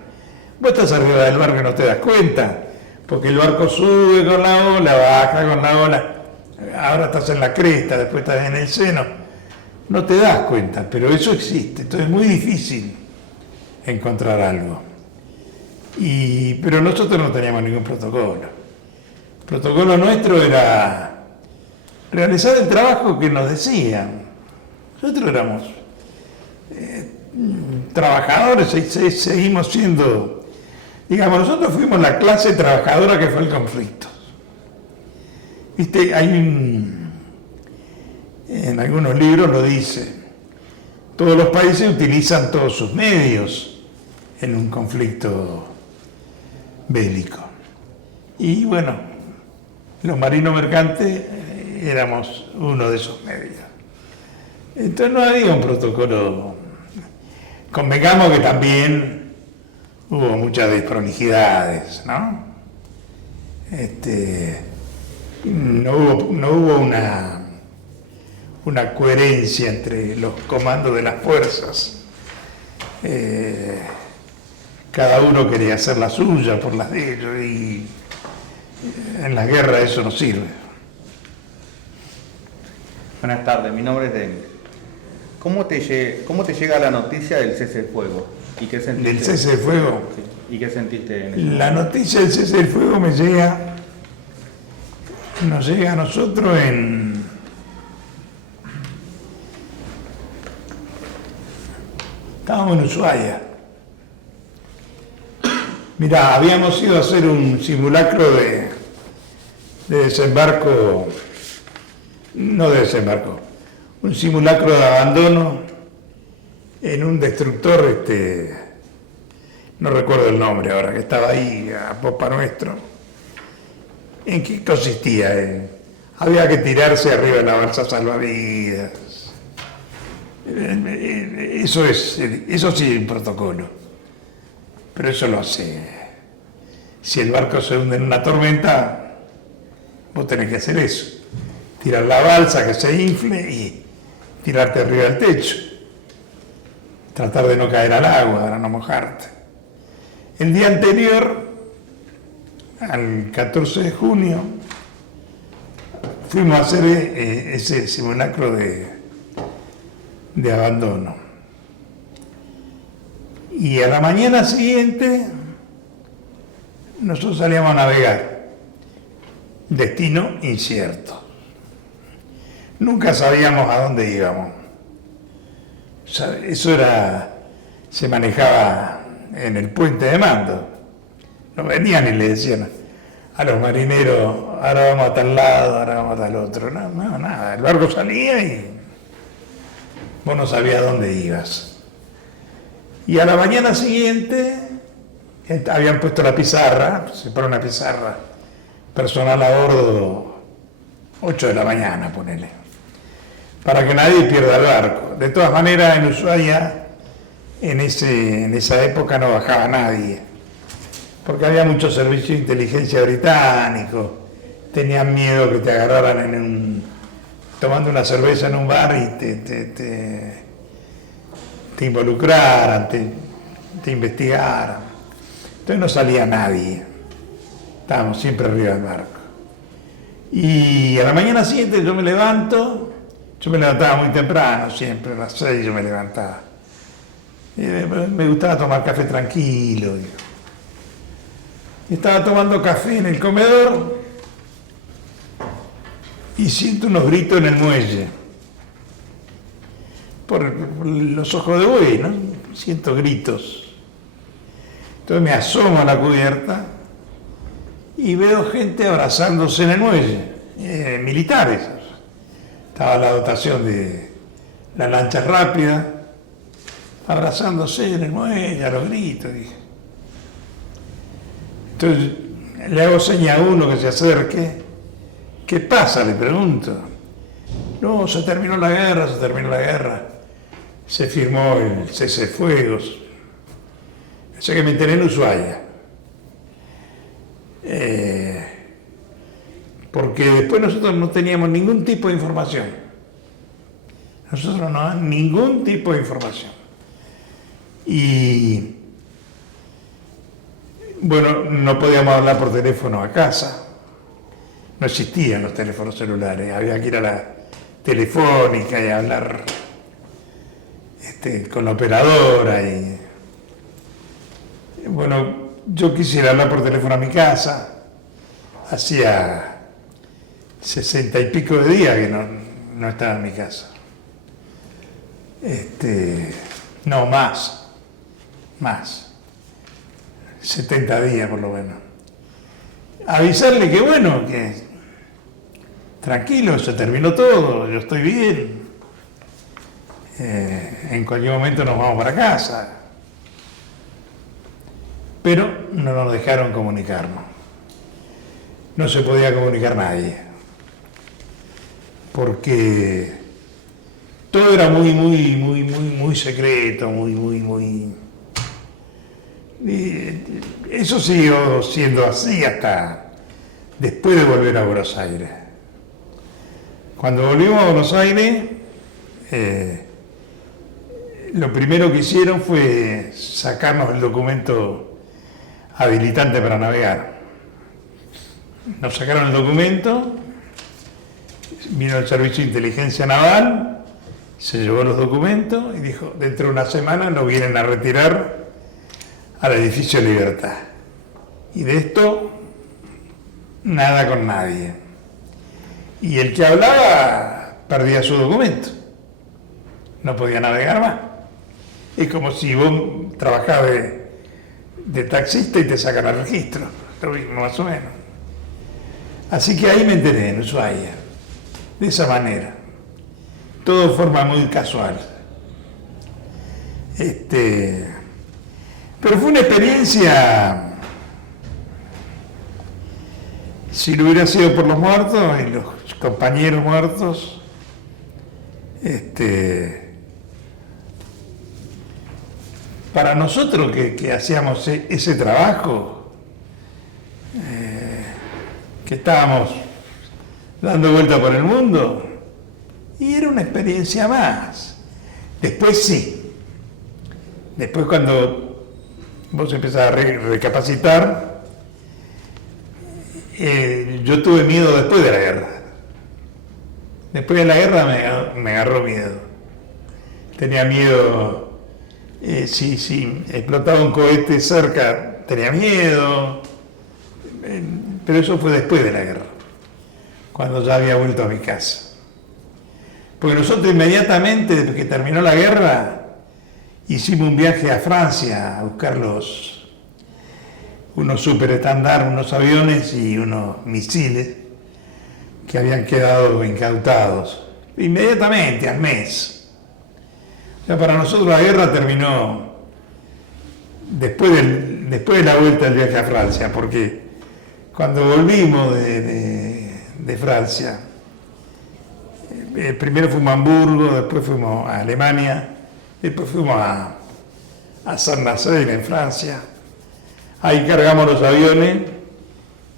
Vos estás arriba del barco y no te das cuenta, porque el barco sube con la ola, baja con la ola. Ahora estás en la cresta, después estás en el seno. No te das cuenta, pero eso existe. Entonces es muy difícil encontrar algo. Pero nosotros no teníamos ningún protocolo. El protocolo nuestro era realizar el trabajo que nos decían. Nosotros éramos trabajadores y seguimos siendo, digamos, nosotros fuimos la clase trabajadora que fue el conflicto. Viste, en algunos libros lo dice, todos los países utilizan todos sus medios en un conflicto bélico. Y bueno, los marinos mercantes éramos uno de esos medios. Entonces no había un protocolo. Convengamos que también hubo muchas desprolijidades, ¿no? No hubo una coherencia entre los comandos de las fuerzas. Cada uno quería hacer la suya por las de ellos y en la guerra eso no sirve. Buenas tardes, mi nombre es Denis. ¿Cómo te llega la noticia del cese de fuego? ¿Y qué sentiste? ¿Del cese de fuego? Sí. ¿Y qué sentiste en eso? La noticia del cese de fuego nos llega a nosotros estábamos en Ushuaia. Mirá, habíamos ido a hacer un simulacro de desembarco, no de desembarco, un simulacro de abandono en un destructor no recuerdo el nombre ahora, que estaba ahí a popa nuestro. ¿En qué consistía? Había que tirarse arriba de la balsa salvavidas. Eso sí es un protocolo, pero eso lo hace. Si el barco se hunde en una tormenta, vos tenés que hacer eso. Tirar la balsa que se infle y tirarte arriba del techo. Tratar de no caer al agua, para no mojarte. El día anterior, al 14 de junio, fuimos a hacer ese simulacro de abandono. Y a la mañana siguiente, nosotros salíamos a navegar. Destino incierto. Nunca sabíamos a dónde íbamos. Eso se manejaba en el puente de mando. No venían y le decían a los marineros, ahora vamos a tal lado, ahora vamos a tal otro. No, nada. El barco salía y vos no sabías dónde ibas. Y a la mañana siguiente habían puesto la pizarra, se pone una pizarra, personal a bordo, 8 de la mañana, ponele, para que nadie pierda el barco. De todas maneras, en Ushuaia, en esa época no bajaba nadie, porque había mucho servicio de inteligencia británico, tenían miedo que te agarraran tomando una cerveza en un bar y te involucraran, te investigaran. Entonces no salía nadie, estábamos siempre arriba del barco. Y a la mañana siguiente yo me levantaba muy temprano, siempre a las 6 yo me levantaba. Me gustaba tomar café tranquilo. Estaba tomando café en el comedor y siento unos gritos en el muelle. Por los ojos de buey, ¿no? Siento gritos. Entonces me asomo a la cubierta y veo gente abrazándose en el muelle, militares. Estaba la dotación de la lancha rápida, abrazándose en el muelle, a los gritos. Dije. Entonces le hago seña a uno que se acerque. ¿Qué pasa?, le pregunto. No, se terminó la guerra. Se firmó el cese de fuegos. O sea que me enteré en Ushuaia. Porque después nosotros no teníamos ningún tipo de información. Ningún tipo de información. Y bueno, no podíamos hablar por teléfono a casa. No existían los teléfonos celulares. Había que ir a la telefónica y hablar con la operadora. Y bueno, yo quisiera hablar por teléfono a mi casa. Hacía 60 y pico de días que no estaba en mi casa. No, más. 70 días por lo menos. Avisarle que bueno, que tranquilo, se terminó todo, yo estoy bien. En cualquier momento nos vamos para casa. Pero no nos dejaron comunicarnos. No se podía comunicar nadie. Porque todo era muy secreto, muy. Y eso siguió siendo así hasta después de volver a Buenos Aires. Cuando volvimos a Buenos Aires, lo primero que hicieron fue sacarnos el documento habilitante para navegar. Nos sacaron el documento, vino el Servicio de Inteligencia Naval, se llevó los documentos y dijo, dentro de una semana nos vienen a retirar al edificio Libertad. Y de esto, nada con nadie. Y el que hablaba perdía su documento. No podía navegar más. Es como si vos trabajabas de taxista y te sacan el registro. Lo mismo, más o menos. Así que ahí me enteré, en Ushuaia. De esa manera. Todo de forma muy casual. Pero fue una experiencia, si no hubiera sido por los muertos y los compañeros muertos, para nosotros que hacíamos ese trabajo, que estábamos dando vuelta por el mundo, y era una experiencia más. Después sí, después cuando vos empezás a recapacitar, yo tuve miedo después de la guerra. Después de la guerra me agarró miedo. Tenía miedo, si explotaba un cohete cerca, tenía miedo. Pero eso fue después de la guerra, cuando ya había vuelto a mi casa. Porque nosotros inmediatamente, desde que terminó la guerra, hicimos un viaje a Francia a buscar unos superestandar, unos aviones y unos misiles que habían quedado incautados. Inmediatamente, al mes. O sea, para nosotros la guerra terminó después de la vuelta del viaje a Francia, porque cuando volvimos de Francia, primero fuimos a Hamburgo, después fuimos a Alemania, después fuimos a Saint-Nazaire en Francia. Ahí cargamos los aviones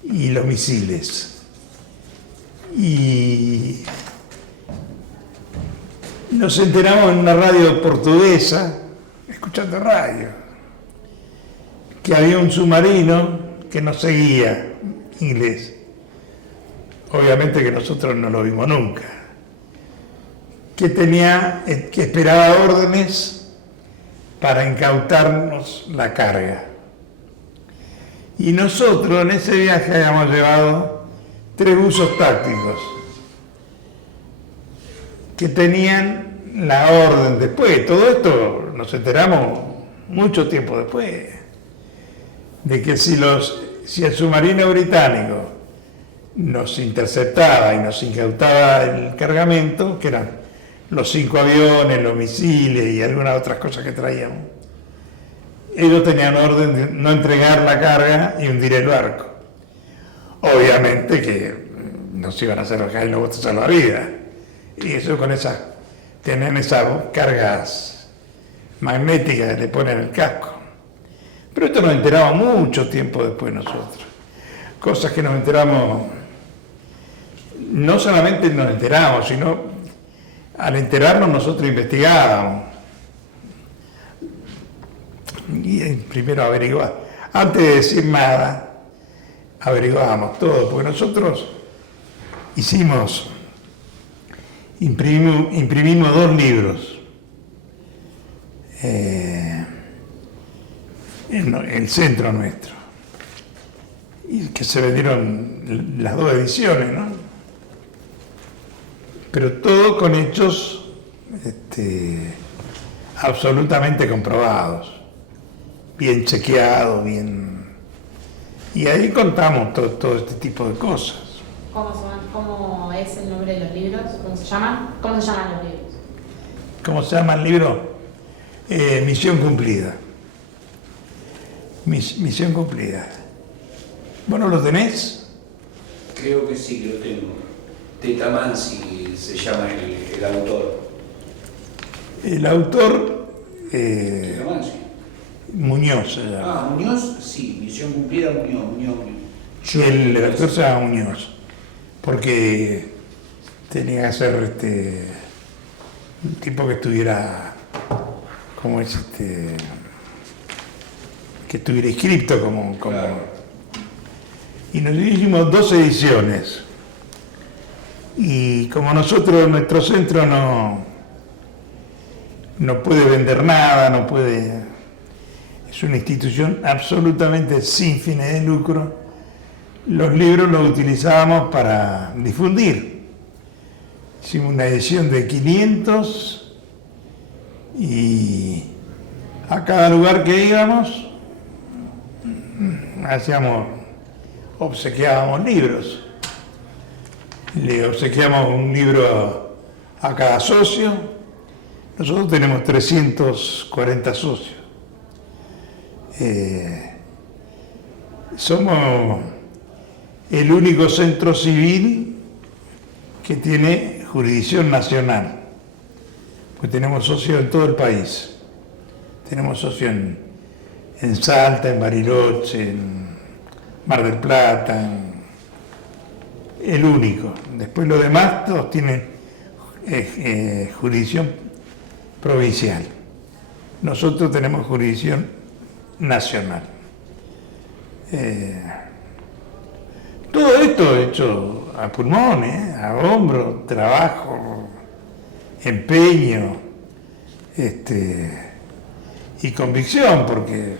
y los misiles. Y nos enteramos en una radio portuguesa, escuchando radio, que había un submarino que nos seguía, inglés. Obviamente que nosotros no lo vimos nunca. Que esperaba órdenes para incautarnos la carga. Y nosotros en ese viaje habíamos llevado 3 buzos tácticos que tenían la orden después. Todo esto nos enteramos mucho tiempo después, de que si el submarino británico nos interceptaba y nos incautaba el cargamento, que eran los 5 aviones, los misiles y algunas otras cosas que traíamos, ellos tenían orden de no entregar la carga y hundir el barco. Obviamente que nos iban a hacer bajar los botes salvavidas. Y eso tenían esas cargas magnéticas que le ponen el casco. Pero esto nos enteramos mucho tiempo después nosotros. Cosas que nos enteramos, no solamente nos enteramos, sino al enterarnos nosotros investigábamos. Y primero averiguar, antes de decir nada, averiguábamos todo, porque nosotros imprimimos 2 libros en el centro nuestro, y que se vendieron las 2 ediciones, ¿no? Pero todo con hechos absolutamente comprobados, bien chequeados, bien. Y ahí contamos todo este tipo de cosas. ¿Cómo es el nombre de los libros? ¿Cómo se llaman? ¿Cómo se llaman los libros? ¿Cómo se llama el libro? Misión cumplida. Misión cumplida. ¿Vos no lo tenés? Creo que sí, que lo tengo. Teta Mansi se llama el autor. El autor Teta Mansi. Muñoz se llama. Ah, Muñoz, sí, Misión cumplida, Muñoz. Y el autor se llama Muñoz, porque tenía que ser un tipo que estuviera, como es que estuviera inscripto como. Claro. Y nos hicimos 2 ediciones. Y como nosotros, nuestro centro no puede vender nada, no puede. Es una institución absolutamente sin fines de lucro. Los libros los utilizábamos para difundir. Hicimos una edición de 500 y a cada lugar que íbamos obsequiábamos libros. Le obsequiamos un libro a cada socio. Nosotros tenemos 340 socios. Somos el único centro civil que tiene jurisdicción nacional, pues tenemos socios en todo el país. Tenemos socios en Salta, en Bariloche, en Mar del Plata, el único. Después los demás todos tienen jurisdicción provincial. Nosotros tenemos jurisdicción nacional. Todo esto hecho a pulmón, a hombro, trabajo, empeño, y convicción, porque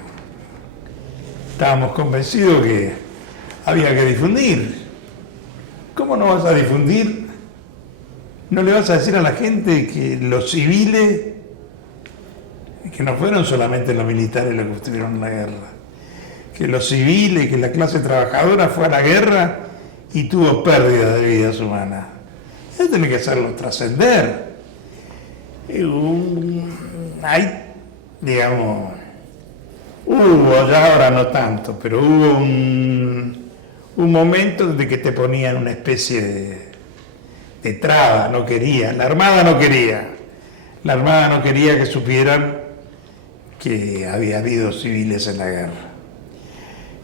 estábamos convencidos que había que difundir. ¿Cómo no vas a difundir? ¿No le vas a decir a la gente que los civiles, que no fueron solamente los militares los que estuvieron en la guerra, que los civiles, que la clase trabajadora fue a la guerra y tuvo pérdida de vidas humanas? Eso tiene que hacerlo trascender. Hay, digamos, hubo, ya ahora no tanto, pero hubo un momento de que te ponían una especie de traba, no quería, la Armada no quería que supieran que había habido civiles en la guerra.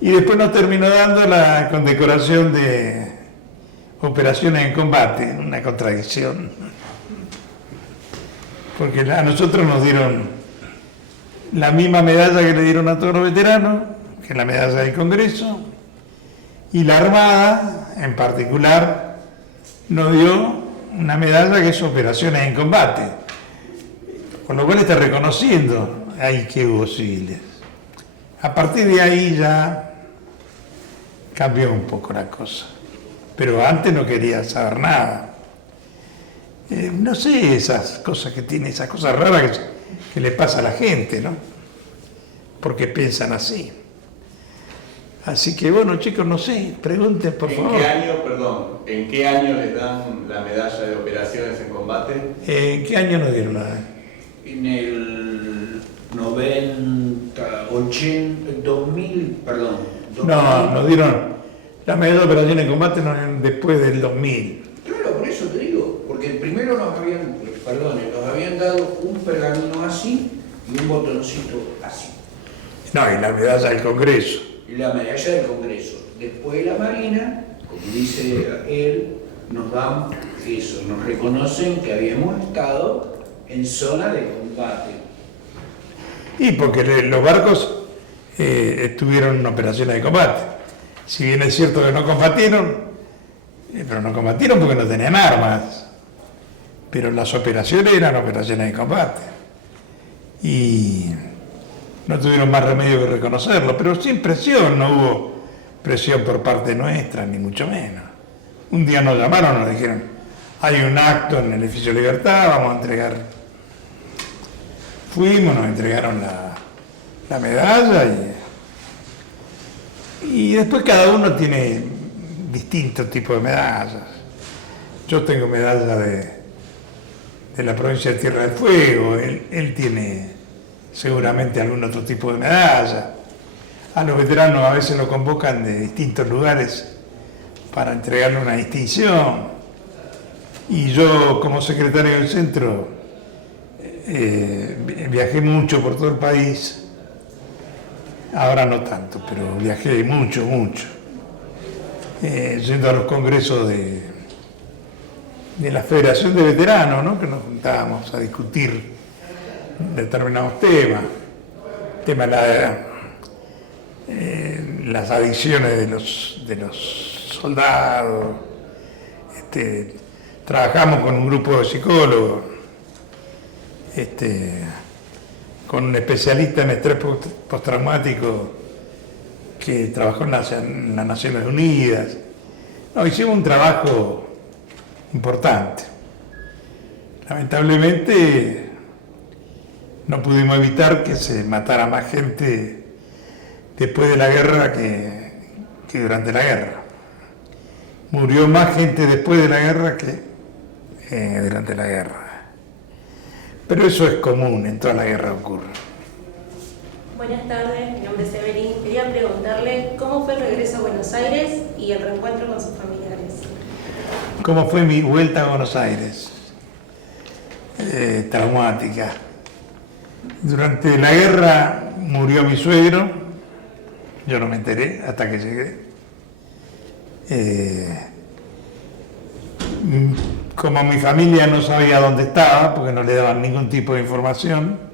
Y después nos terminó dando la condecoración de operaciones en combate, una contradicción. Porque a nosotros nos dieron la misma medalla que le dieron a todos los veteranos, que es la medalla del Congreso, y la Armada, en particular, nos dio una medalla que es operaciones en combate, con lo cual está reconociendo ahí que hubo civiles. A partir de ahí ya cambió un poco la cosa, pero antes no quería saber nada. No sé, esas cosas que tiene, esas cosas raras que le pasa a la gente, ¿no? Porque piensan así. Así que bueno, chicos, no sé, pregunten por favor. ¿En qué año les dan la medalla de operaciones en combate? ¿En qué año nos dieron la? En el 90, 80, 2000, perdón. 2000. No, nos dieron la medalla de operaciones en combate después del 2000. Claro, por eso te digo, porque primero nos habían dado un pergamino así y un botoncito así. No, y la medalla del Congreso. Y la medalla del Congreso. Después la Marina, como dice él, nos dan eso, nos reconocen que habíamos estado en zona de combate. Y porque los barcos estuvieron en operaciones de combate. Si bien es cierto que no combatieron, pero no combatieron porque no tenían armas. Pero las operaciones eran operaciones de combate. Y no tuvieron más remedio que reconocerlo, pero sin presión, no hubo presión por parte nuestra, ni mucho menos. Un día nos llamaron, nos dijeron, hay un acto en el edificio Libertad, vamos a entregar. Fuimos, nos entregaron la medalla y después cada uno tiene distintos tipos de medallas. Yo tengo medalla de la provincia de Tierra del Fuego, él tiene seguramente algún otro tipo de medalla. A los veteranos a veces lo convocan de distintos lugares para entregarle una distinción. Y yo, como secretario del centro, viajé mucho por todo el país. Ahora no tanto, pero viajé mucho, yendo a los congresos de la Federación de Veteranos, ¿no? Que nos juntábamos a discutir determinados temas las adicciones de los soldados. Trabajamos con un grupo de psicólogos, con un especialista en estrés postraumático que trabajó en las Naciones Unidas. No, hicimos un trabajo importante. Lamentablemente no pudimos evitar que se matara más gente después de la guerra que durante la guerra. Murió más gente después de la guerra que durante la guerra. Pero eso es común, en toda la guerra ocurre. Buenas tardes, mi nombre es Evelyn. Quería preguntarle cómo fue el regreso a Buenos Aires y el reencuentro con sus familiares. ¿Cómo fue mi vuelta a Buenos Aires? Traumática. Durante la guerra murió mi suegro, yo no me enteré hasta que llegué. Como mi familia no sabía dónde estaba, porque no le daban ningún tipo de información,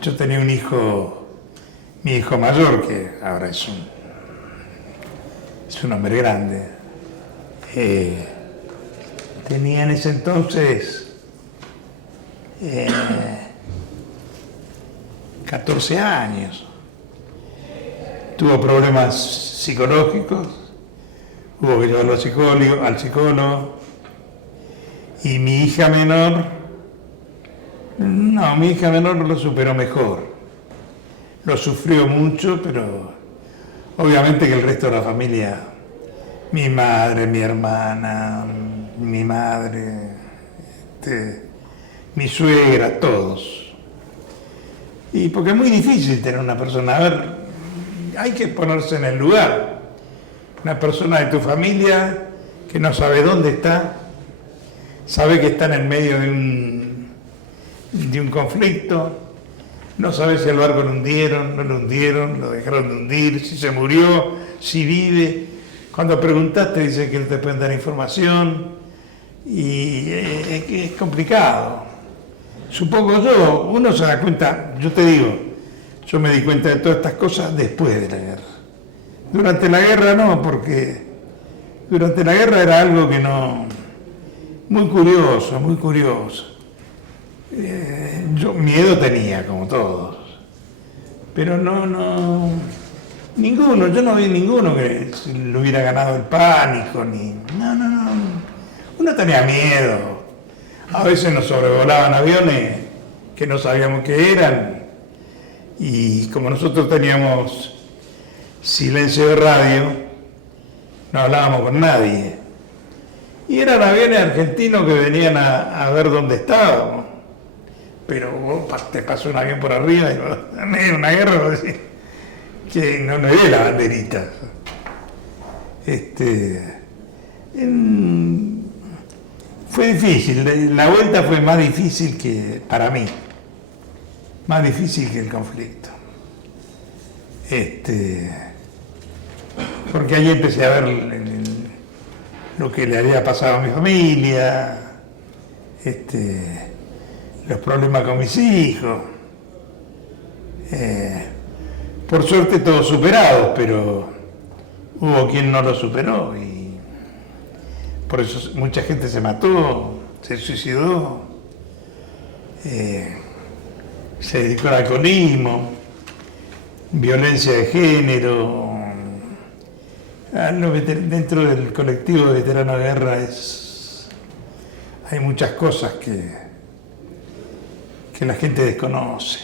yo tenía un hijo, mi hijo mayor, que ahora es un hombre grande. Tenía en ese entonces 14 años. Tuvo problemas psicológicos, hubo que llevarlo al psicólogo. Y mi hija menor lo superó mejor. Lo sufrió mucho, pero obviamente que el resto de la familia, mi madre, mi hermana, mi madre, mi suegra, todos. Y porque es muy difícil tener una persona, a ver, hay que ponerse en el lugar. Una persona de tu familia que no sabe dónde está, sabe que está en el medio de un conflicto, no sabe si el barco lo hundieron, no lo hundieron, lo dejaron de hundir, si se murió, si vive. Cuando preguntas te dicen que no te pueden dar información y es complicado. Supongo yo, uno se da cuenta, yo te digo, yo me di cuenta de todas estas cosas después de la guerra. Durante la guerra no, porque durante la guerra era algo que no... Muy curioso, muy curioso. Yo miedo tenía, como todos, pero ninguno, yo no vi ninguno que le hubiera ganado el pánico, no. Uno tenía miedo. A veces nos sobrevolaban aviones que no sabíamos qué eran, y como nosotros teníamos silencio de radio, no hablábamos con nadie. Y eran aviones argentinos que venían a ver dónde estábamos. Pero vos te pasó un avión por arriba y en medio de una guerra vos decís que no ve la banderita. Fue difícil, la vuelta fue más difícil que, para mí, más difícil que el conflicto. Porque ahí empecé a ver lo que le había pasado a mi familia, los problemas con mis hijos. Por suerte todos superados, pero hubo quien no lo superó y por eso mucha gente se mató, se suicidó, se dedicó al alcoholismo, violencia de género. Dentro del colectivo de veteranos de guerra hay muchas cosas que la gente desconoce.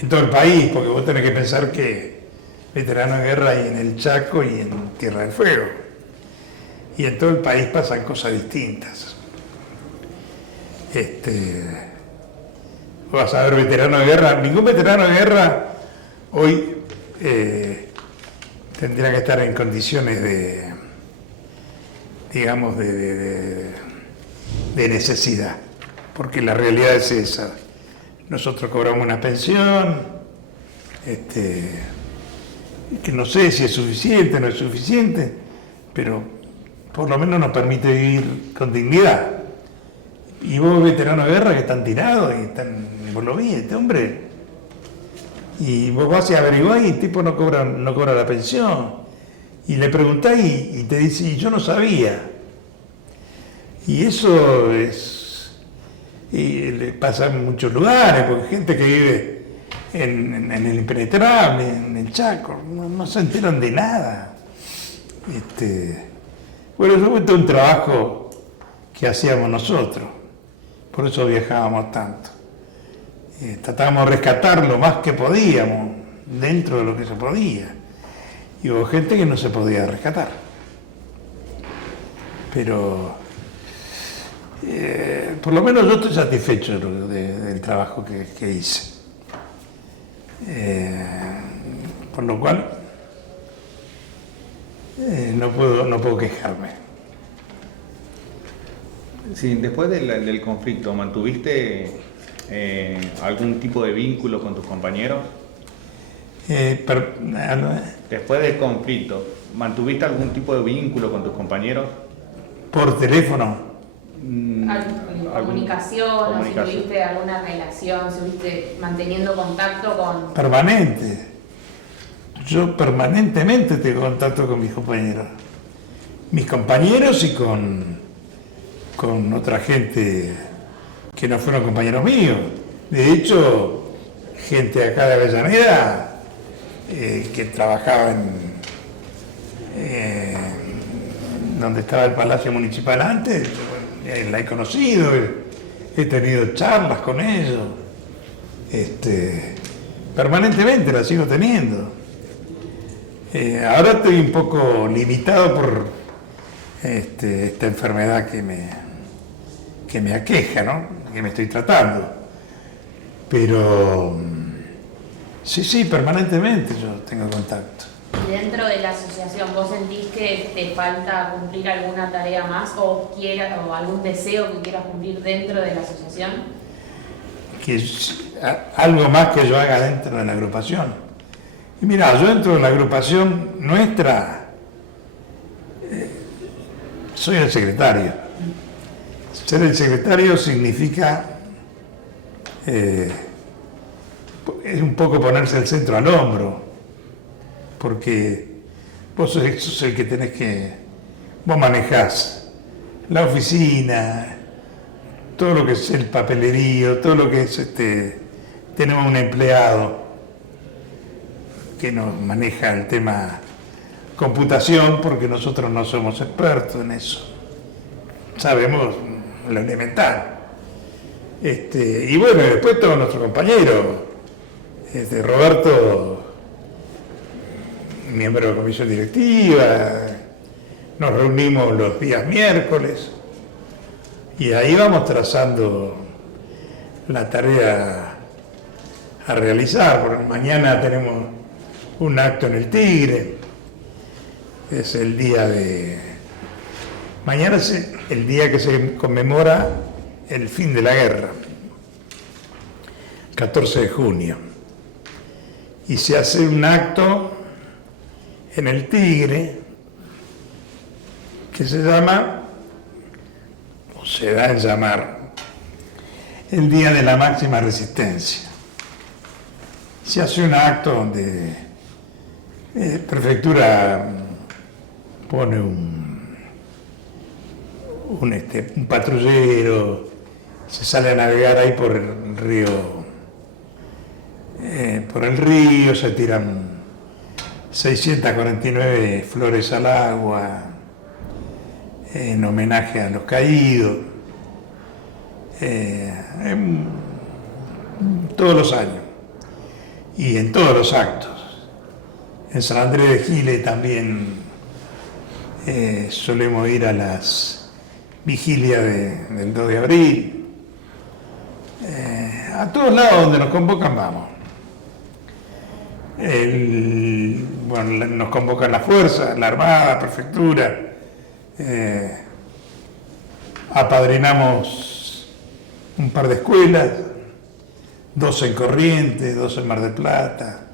En todo el país, porque vos tenés que pensar que veteranos de guerra hay en el Chaco y en Tierra del Fuego. Y en todo el país pasan cosas distintas. Vas a ver veteranos de guerra, ningún veterano de guerra hoy tendría que estar en condiciones de necesidad, porque la realidad es esa. Nosotros cobramos una pensión, que no sé si es suficiente o no es suficiente, pero por lo menos nos permite vivir con dignidad. Y vos, veteranos de guerra que están tirados y están, vos lo vi, este hombre, y vos vas y averiguás y el tipo no cobra la pensión. Y le preguntás y te dice, y yo no sabía. Y eso le pasa en muchos lugares, porque gente que vive en el impenetrable, en el Chaco, no se enteran de nada. Bueno, eso fue un trabajo que hacíamos nosotros, por eso viajábamos tanto. Tratábamos de rescatar lo más que podíamos, dentro de lo que se podía. Y hubo gente que no se podía rescatar. Pero por lo menos yo estoy satisfecho del trabajo que hice. Por lo cual no puedo quejarme. Sí, después del conflicto, ¿mantuviste algún tipo de vínculo con tus compañeros? Después del conflicto, ¿mantuviste algún tipo de vínculo con tus compañeros? ¿Por teléfono? Comunicación, o si tuviste alguna relación, si estuviste manteniendo contacto con... Permanente. Yo permanentemente tengo contacto con mis compañeros. Mis compañeros y con otra gente que no fueron compañeros míos. De hecho, gente acá de Avellaneda que trabajaba donde estaba el Palacio Municipal antes, la he conocido, he tenido charlas con ellos, permanentemente la sigo teniendo. Ahora estoy un poco limitado por esta enfermedad que me aqueja, ¿no? Que me estoy tratando. Pero sí, permanentemente yo tengo contacto. Y dentro de la asociación, ¿vos sentís que te falta cumplir alguna tarea más o algún deseo que quieras cumplir dentro de la asociación? Algo más que yo haga dentro de la agrupación. Y mira, yo dentro de la agrupación nuestra soy el secretario. Ser el secretario significa es un poco ponerse el centro al hombro, porque vos sos el que tenés vos manejás la oficina, todo lo que es el papelerío, todo lo que es tenemos un empleado que nos maneja el tema computación, porque nosotros no somos expertos en eso, sabemos lo elemental. Y bueno, después todos nuestros compañeros, Roberto, miembro de la comisión directiva, nos reunimos los días miércoles y ahí vamos trazando la tarea a realizar, porque mañana tenemos un acto en el Tigre, es el día mañana es el día que se conmemora el fin de la guerra, 14 de junio, y se hace un acto en el Tigre que se llama, o se da en llamar, el Día de la Máxima Resistencia. Se hace un acto donde Prefectura pone un patrullero, se sale a navegar ahí por el río, se tiran 649 flores al agua en homenaje a los caídos, todos los años y en todos los actos. En San Andrés de Giles también solemos ir a las vigilias del 2 de abril. A todos lados donde nos convocan vamos. Nos convocan la fuerza, la armada, la prefectura. Apadrinamos un par de escuelas, 2 en Corrientes, 2 en Mar del Plata.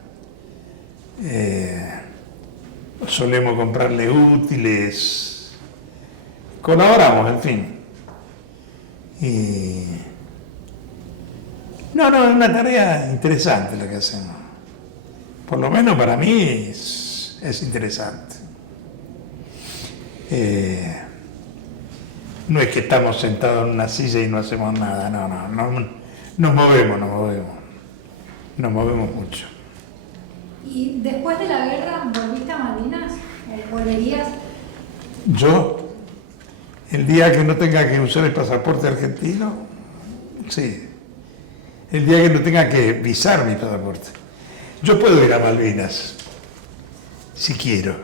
Solemos comprarle útiles, colaboramos, en fin. No, es una tarea interesante la que hacemos. Por lo menos para mí es interesante. No es que estamos sentados en una silla y no hacemos nada, no, nos movemos mucho. ¿Y después de la guerra volviste a Malvinas? ¿Volverías? Yo, el día que no tenga que usar el pasaporte argentino, sí. El día que no tenga que visar mi pasaporte. Yo puedo ir a Malvinas, si quiero,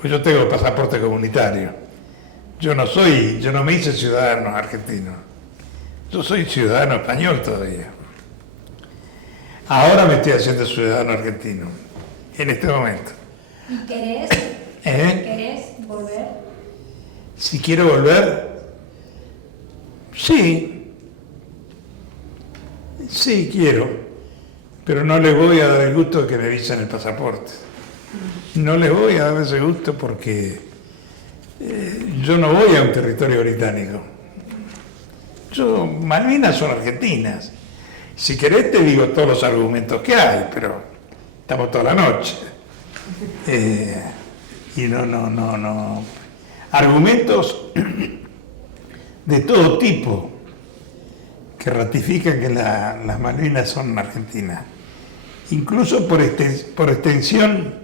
pues yo tengo pasaporte comunitario. Yo no me hice ciudadano argentino. Yo soy ciudadano español todavía. Ahora me estoy haciendo ciudadano argentino, en este momento. ¿Y querés? ¿Eh? ¿Querés volver? Si quiero volver, sí. Sí, quiero. Pero no les voy a dar el gusto de que me visen el pasaporte. No les voy a dar ese gusto porque yo no voy a un territorio británico. Malvinas son argentinas. Si querés te digo todos los argumentos que hay, pero estamos toda la noche. Y no. Argumentos de todo tipo que ratifican que las Malvinas son argentinas. Incluso por extensión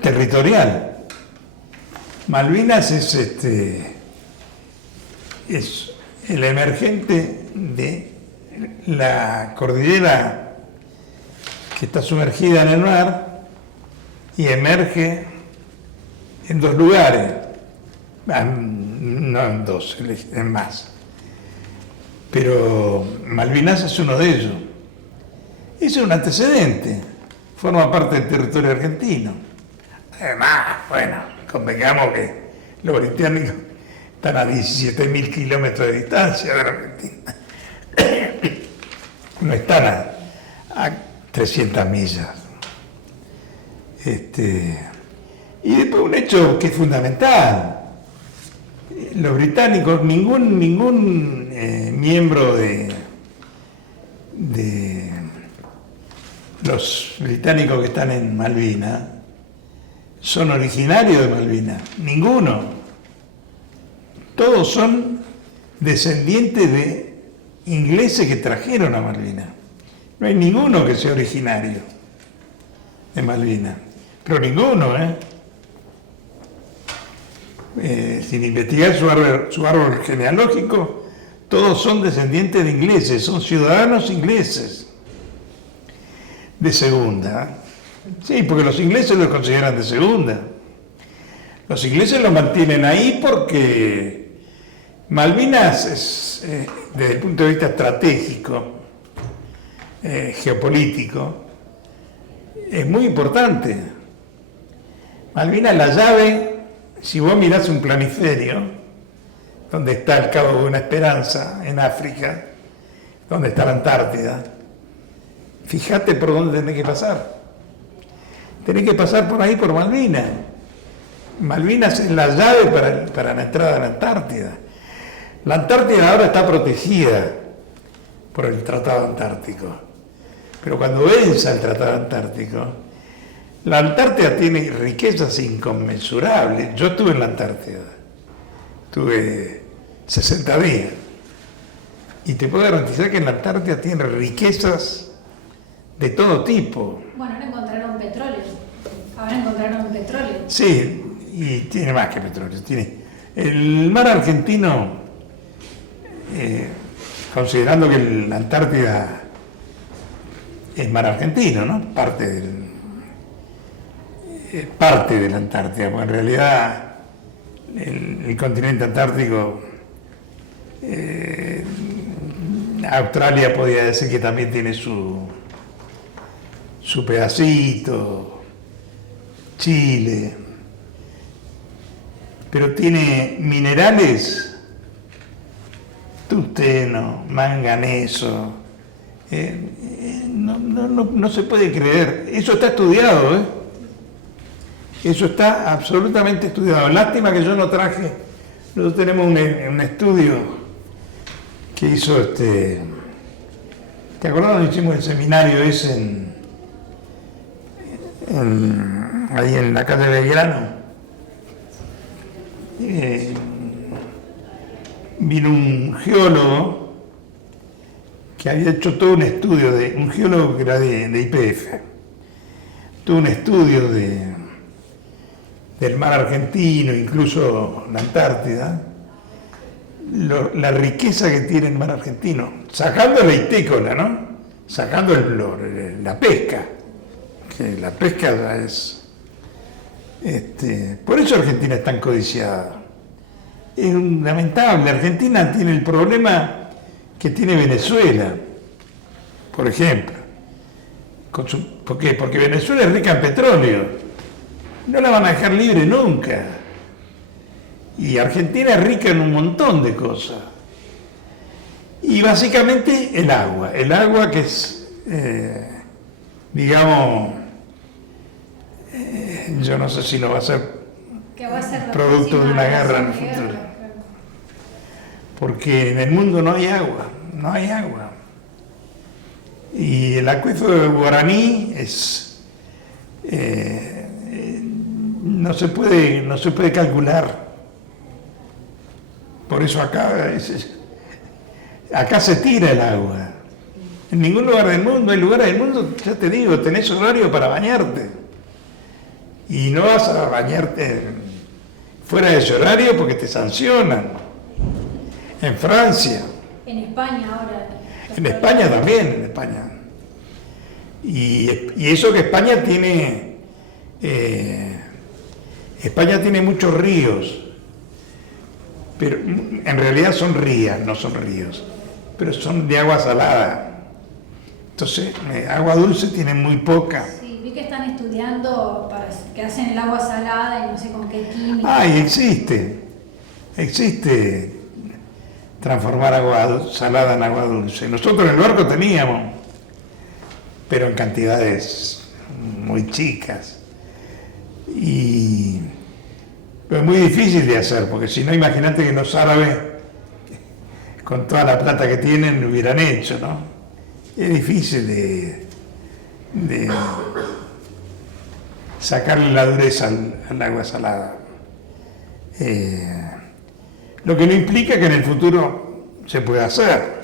territorial. Malvinas es el emergente de la cordillera que está sumergida en el mar y emerge en dos lugares, no en dos, en más. Pero Malvinas es uno de ellos. Ese es un antecedente, forma parte del territorio argentino. Además, bueno, convengamos que los británicos están a 17.000 kilómetros de distancia de la Argentina. No están a 300 millas. Y después un hecho que es fundamental. Los británicos, ningún miembro de los británicos que están en Malvinas son originarios de Malvinas. Ninguno. Todos son descendientes de ingleses que trajeron a Malvinas. No hay ninguno que sea originario de Malvinas. Pero ninguno, sin investigar su árbol genealógico, todos son descendientes de ingleses, son ciudadanos ingleses de segunda. Sí, porque los ingleses los consideran de segunda. Los ingleses lo mantienen ahí porque Malvinas es, desde el punto de vista estratégico, geopolítico, es muy importante. Malvinas es la llave, si vos mirás un planiferio, donde está el Cabo de Buena Esperanza, en África, donde está la Antártida, fíjate por dónde tenés que pasar. Tenés que pasar por ahí, por Malvinas. Malvinas es la llave para la entrada a la Antártida. La Antártida ahora está protegida por el Tratado Antártico. Pero cuando venza el Tratado Antártico, la Antártida tiene riquezas inconmensurables. Yo estuve en la Antártida. Estuve 60 días. Y te puedo garantizar que en la Antártida tiene riquezas de todo tipo. Bueno, ahora encontraron petróleo. Sí, y tiene más que petróleo. El mar argentino, considerando que la Antártida es mar argentino, ¿no? Parte de la Antártida, porque en realidad el continente antártico, Australia podría decir que también tiene su pedacito, Chile, pero tiene minerales, tungsteno, manganeso, no se puede creer. Eso está estudiado, Eso está absolutamente estudiado. Lástima que yo no traje. Nosotros tenemos un estudio que hizo ¿te acordás cuando hicimos el seminario ese ahí en la calle Belgrano? Vino un geólogo que había hecho todo un estudio, un geólogo que era de YPF, todo un estudio del mar argentino, incluso la Antártida, la riqueza que tiene el mar argentino, sacando la itécola, ¿no? Sacando la pesca, que la pesca ya es... por eso Argentina es tan codiciada. Es lamentable. Argentina tiene el problema que tiene Venezuela, por ejemplo. ¿Por qué? Porque Venezuela es rica en petróleo. No la van a dejar libre nunca. Y Argentina es rica en un montón de cosas. Y básicamente el agua que es, digamos, yo no sé si lo va a ser Que va a ser la producto de próxima una guerra en el guerra, futuro. claro. Porque en el mundo no hay agua. Y el acuífero de Guaraní es, no se puede calcular. Por eso acá se tira el agua. En ningún lugar del mundo, hay lugares del mundo, ya te digo, tenés horario para bañarte. Y no vas a bañarte fuera de ese horario porque te sancionan. En Francia. En España ahora. En España también, en España. Y eso que España tiene muchos ríos, pero en realidad son rías, no son ríos, pero son de agua salada. Entonces, agua dulce tiene muy poca. Sí, vi que están estudiando para que hacen el agua salada y no sé con qué química. Ah, y existe transformar agua salada en agua dulce. Nosotros en el barco teníamos, pero en cantidades muy chicas. Y es muy difícil de hacer, porque si no, imagínate que los árabes, con toda la plata que tienen, lo hubieran hecho, ¿no? Es difícil de sacarle la dureza al agua salada. Lo que no implica que en el futuro se pueda hacer.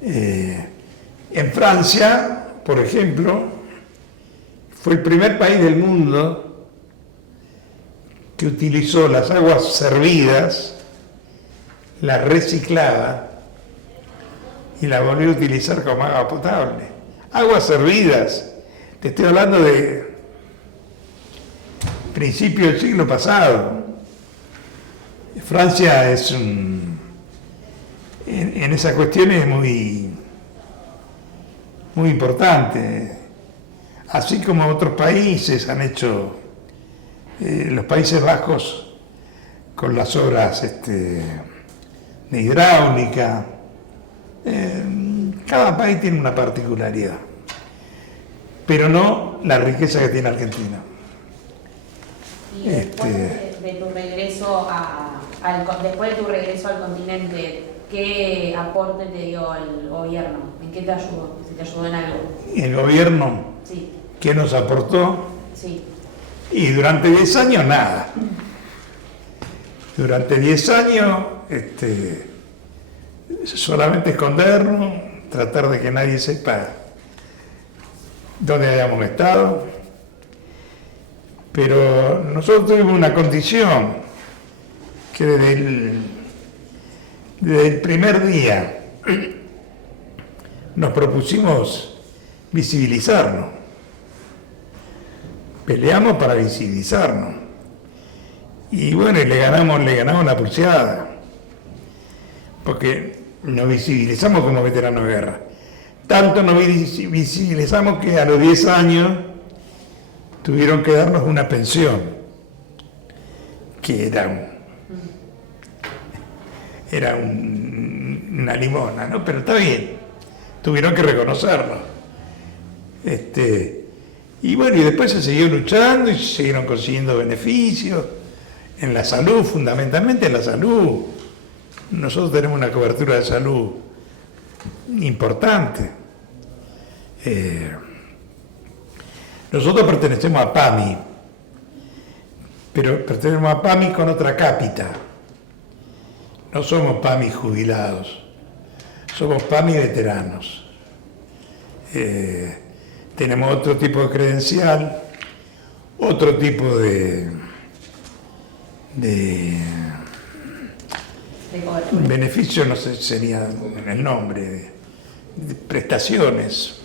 En Francia, por ejemplo, fue el primer país del mundo que utilizó las aguas servidas, las reciclaba y las volvió a utilizar como agua potable. Aguas servidas, te estoy hablando de principio del siglo pasado. Francia es en esa cuestión es muy importante, así como otros países han hecho, los Países Bajos con las obras de hidráulica. Cada país tiene una particularidad, pero no la riqueza que tiene Argentina. Y después de tu regreso después de tu regreso al continente, ¿qué aporte te dio el gobierno? ¿En qué te ayudó? ¿Si te ayudó en algo? El gobierno, Sí. ¿qué nos aportó? Sí. Y durante 10 años nada. Durante 10 años solamente escondernos, tratar de que nadie sepa dónde habíamos estado. Pero nosotros tuvimos una condición que desde el primer día nos propusimos visibilizarnos. Peleamos para visibilizarnos. Y bueno, le ganamos la pulseada. Porque nos visibilizamos como veteranos de guerra. Tanto nos visibilizamos que a los 10 años tuvieron que darnos una pensión, que era una limona, ¿no? Pero está bien, tuvieron que reconocerlo. Y bueno, y después se siguió luchando y se siguieron consiguiendo beneficios en la salud, fundamentalmente en la salud. Nosotros tenemos una cobertura de salud importante. Nosotros pertenecemos a PAMI, pero pertenecemos a PAMI con otra cápita. No somos PAMI jubilados, somos PAMI veteranos. Tenemos otro tipo de credencial, otro tipo de beneficio, no sé, sería el nombre, de prestaciones.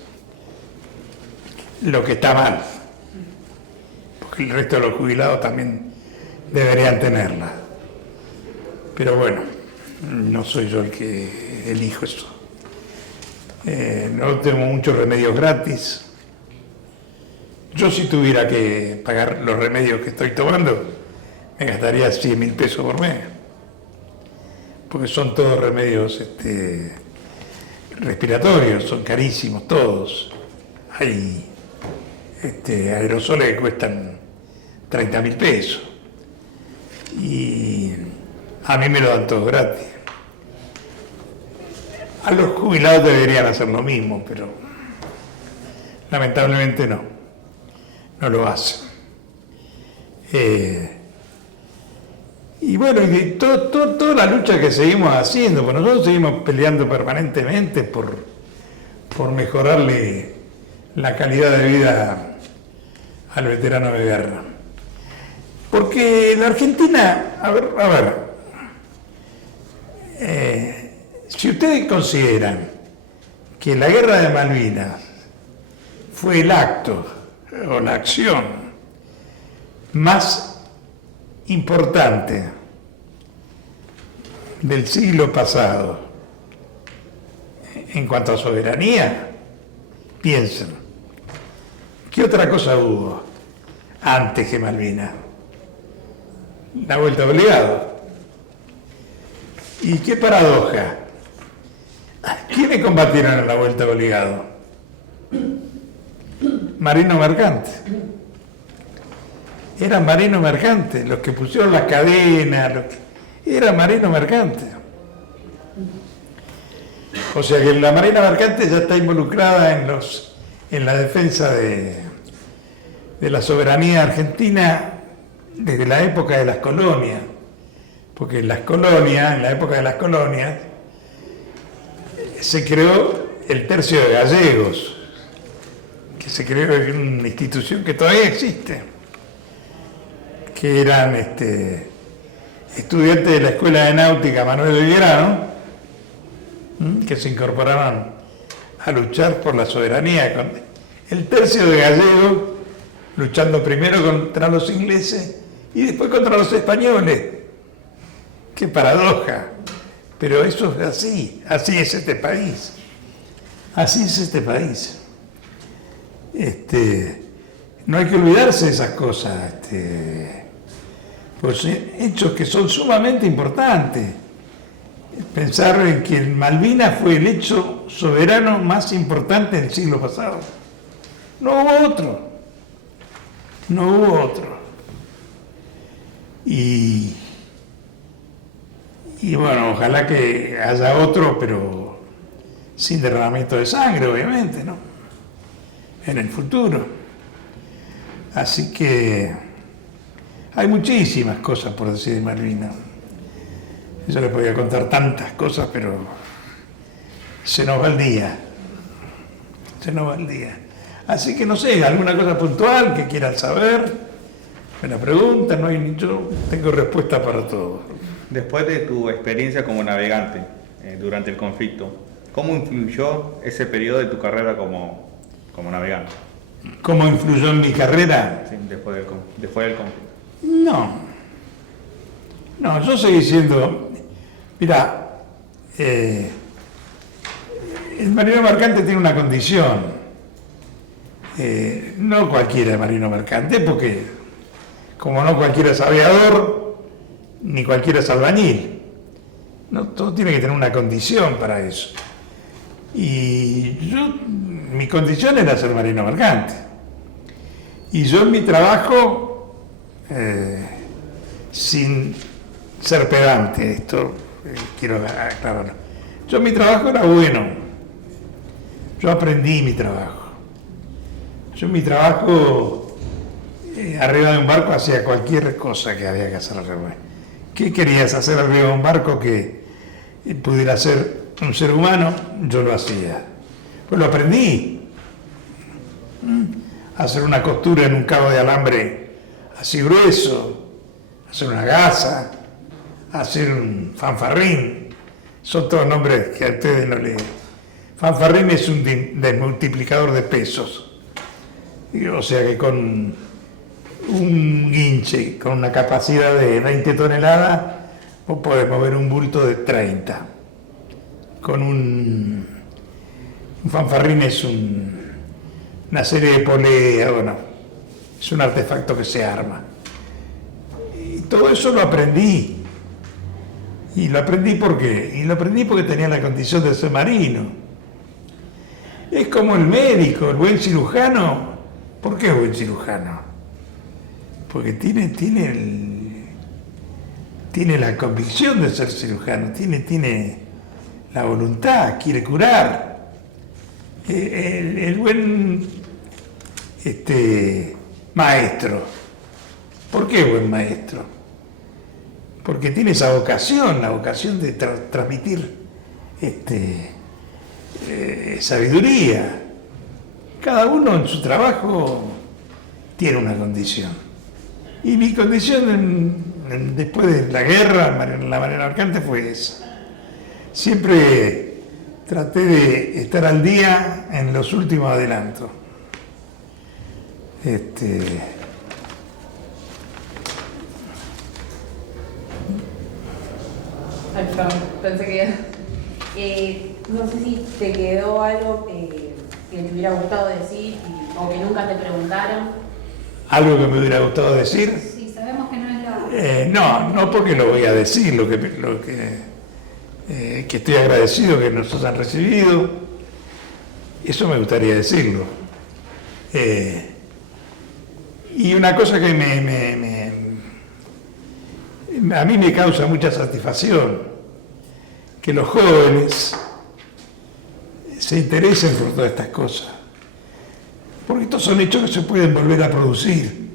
Lo que está mal, porque el resto de los jubilados también deberían tenerla. Pero bueno, no soy yo el que elijo eso. No tengo muchos remedios gratis. Yo si tuviera que pagar los remedios que estoy tomando, me gastaría 100.000 pesos por mes. Porque son todos remedios respiratorios, son carísimos todos. Hay aerosoles que cuestan 30.000 pesos. Y a mí me lo dan todo gratis. A los jubilados deberían hacer lo mismo, pero lamentablemente no lo hacen. Y bueno, y toda la lucha que seguimos haciendo, pues nosotros seguimos peleando permanentemente por mejorarle la calidad de vida al veterano de guerra. Porque la Argentina, a ver, si ustedes consideran que la guerra de Malvinas fue el acto o la acción más importante del siglo pasado en cuanto a soberanía, piensen, ¿qué otra cosa hubo antes que Malvinas? La vuelta obligado. ¿Y qué paradoja? ¿Quiénes combatieron en la vuelta obligado? Marinos mercantes. Eran marinos mercantes, los que pusieron las cadenas, eran marinos mercantes. O sea que la marina mercante ya está involucrada en la defensa de la soberanía argentina desde la época de las colonias. Porque en la época de las colonias, se creó el Tercio de Gallegos, que se creó en una institución que todavía existe, que eran estudiantes de la Escuela de Náutica Manuel Belgrano, que se incorporaron a luchar por la soberanía. Con el Tercio de Gallegos, luchando primero contra los ingleses y después contra los españoles. ¡Qué paradoja! Pero eso es así es este país. Así es este país. No hay que olvidarse de esas cosas, pues hechos que son sumamente importantes. Pensar en que Malvinas fue el hecho soberano más importante del siglo pasado. No hubo otro. Y bueno, ojalá que haya otro, pero sin derramamiento de sangre, obviamente, ¿no? En el futuro. Así que hay muchísimas cosas por decir de Malvinas. Yo les podía contar tantas cosas, pero se nos va el día. Así que no sé, alguna cosa puntual que quieran saber, me la preguntan, yo tengo respuesta para todo. Después de tu experiencia como navegante durante el conflicto, ¿cómo influyó ese periodo de tu carrera como navegante? ¿Cómo influyó en mi carrera? Sí, después del conflicto. No, yo seguí siendo... Mira, el marino mercante tiene una condición. No cualquiera es marino mercante, porque como no cualquiera es aviador, ni cualquiera es albañil. No, todo tiene que tener una condición para eso. Y mi condición era ser marino mercante. Y yo en mi trabajo, sin ser pedante, esto quiero aclararlo. Yo en mi trabajo era bueno. Yo aprendí mi trabajo. Yo en mi trabajo, arriba de un barco, hacía cualquier cosa que había que hacer arriba. ¿Qué querías hacer arriba de un barco que pudiera ser un ser humano? Yo lo hacía. Pues lo aprendí. Hacer una costura en un cabo de alambre así grueso, hacer una gasa, hacer un fanfarrín. Son todos nombres que a ustedes no les... Fanfarrín es un desmultiplicador de pesos. O sea que con un guinche con una capacidad de 20 toneladas, vos podés mover un bulto de 30. Con un Un fanfarrín es una serie de poleas, bueno, es un artefacto que se arma. Y todo eso lo aprendí. Y lo aprendí porque tenía la condición de ser marino. Es como el médico, el buen cirujano. ¿Por qué es buen cirujano? Porque tiene la convicción de ser cirujano, tiene la voluntad, quiere curar. El buen maestro. ¿Por qué buen maestro? Porque tiene esa vocación, la vocación de transmitir sabiduría. Cada uno en su trabajo tiene una condición. Y mi condición después de la guerra, en la Marina Mercante, fue esa. Siempre traté de estar al día en los últimos adelantos. Ay, perdón, pensé que no sé si te quedó algo que te hubiera gustado decir o que nunca te preguntaron. ¿Algo que me hubiera gustado decir? Sí, sabemos que no es la... No porque lo voy a decir, que estoy agradecido que nos hayan recibido. Eso me gustaría decirlo. Y una cosa que a mí me causa mucha satisfacción, que los jóvenes se interesen por todas estas cosas, porque estos son hechos que se pueden volver a producir,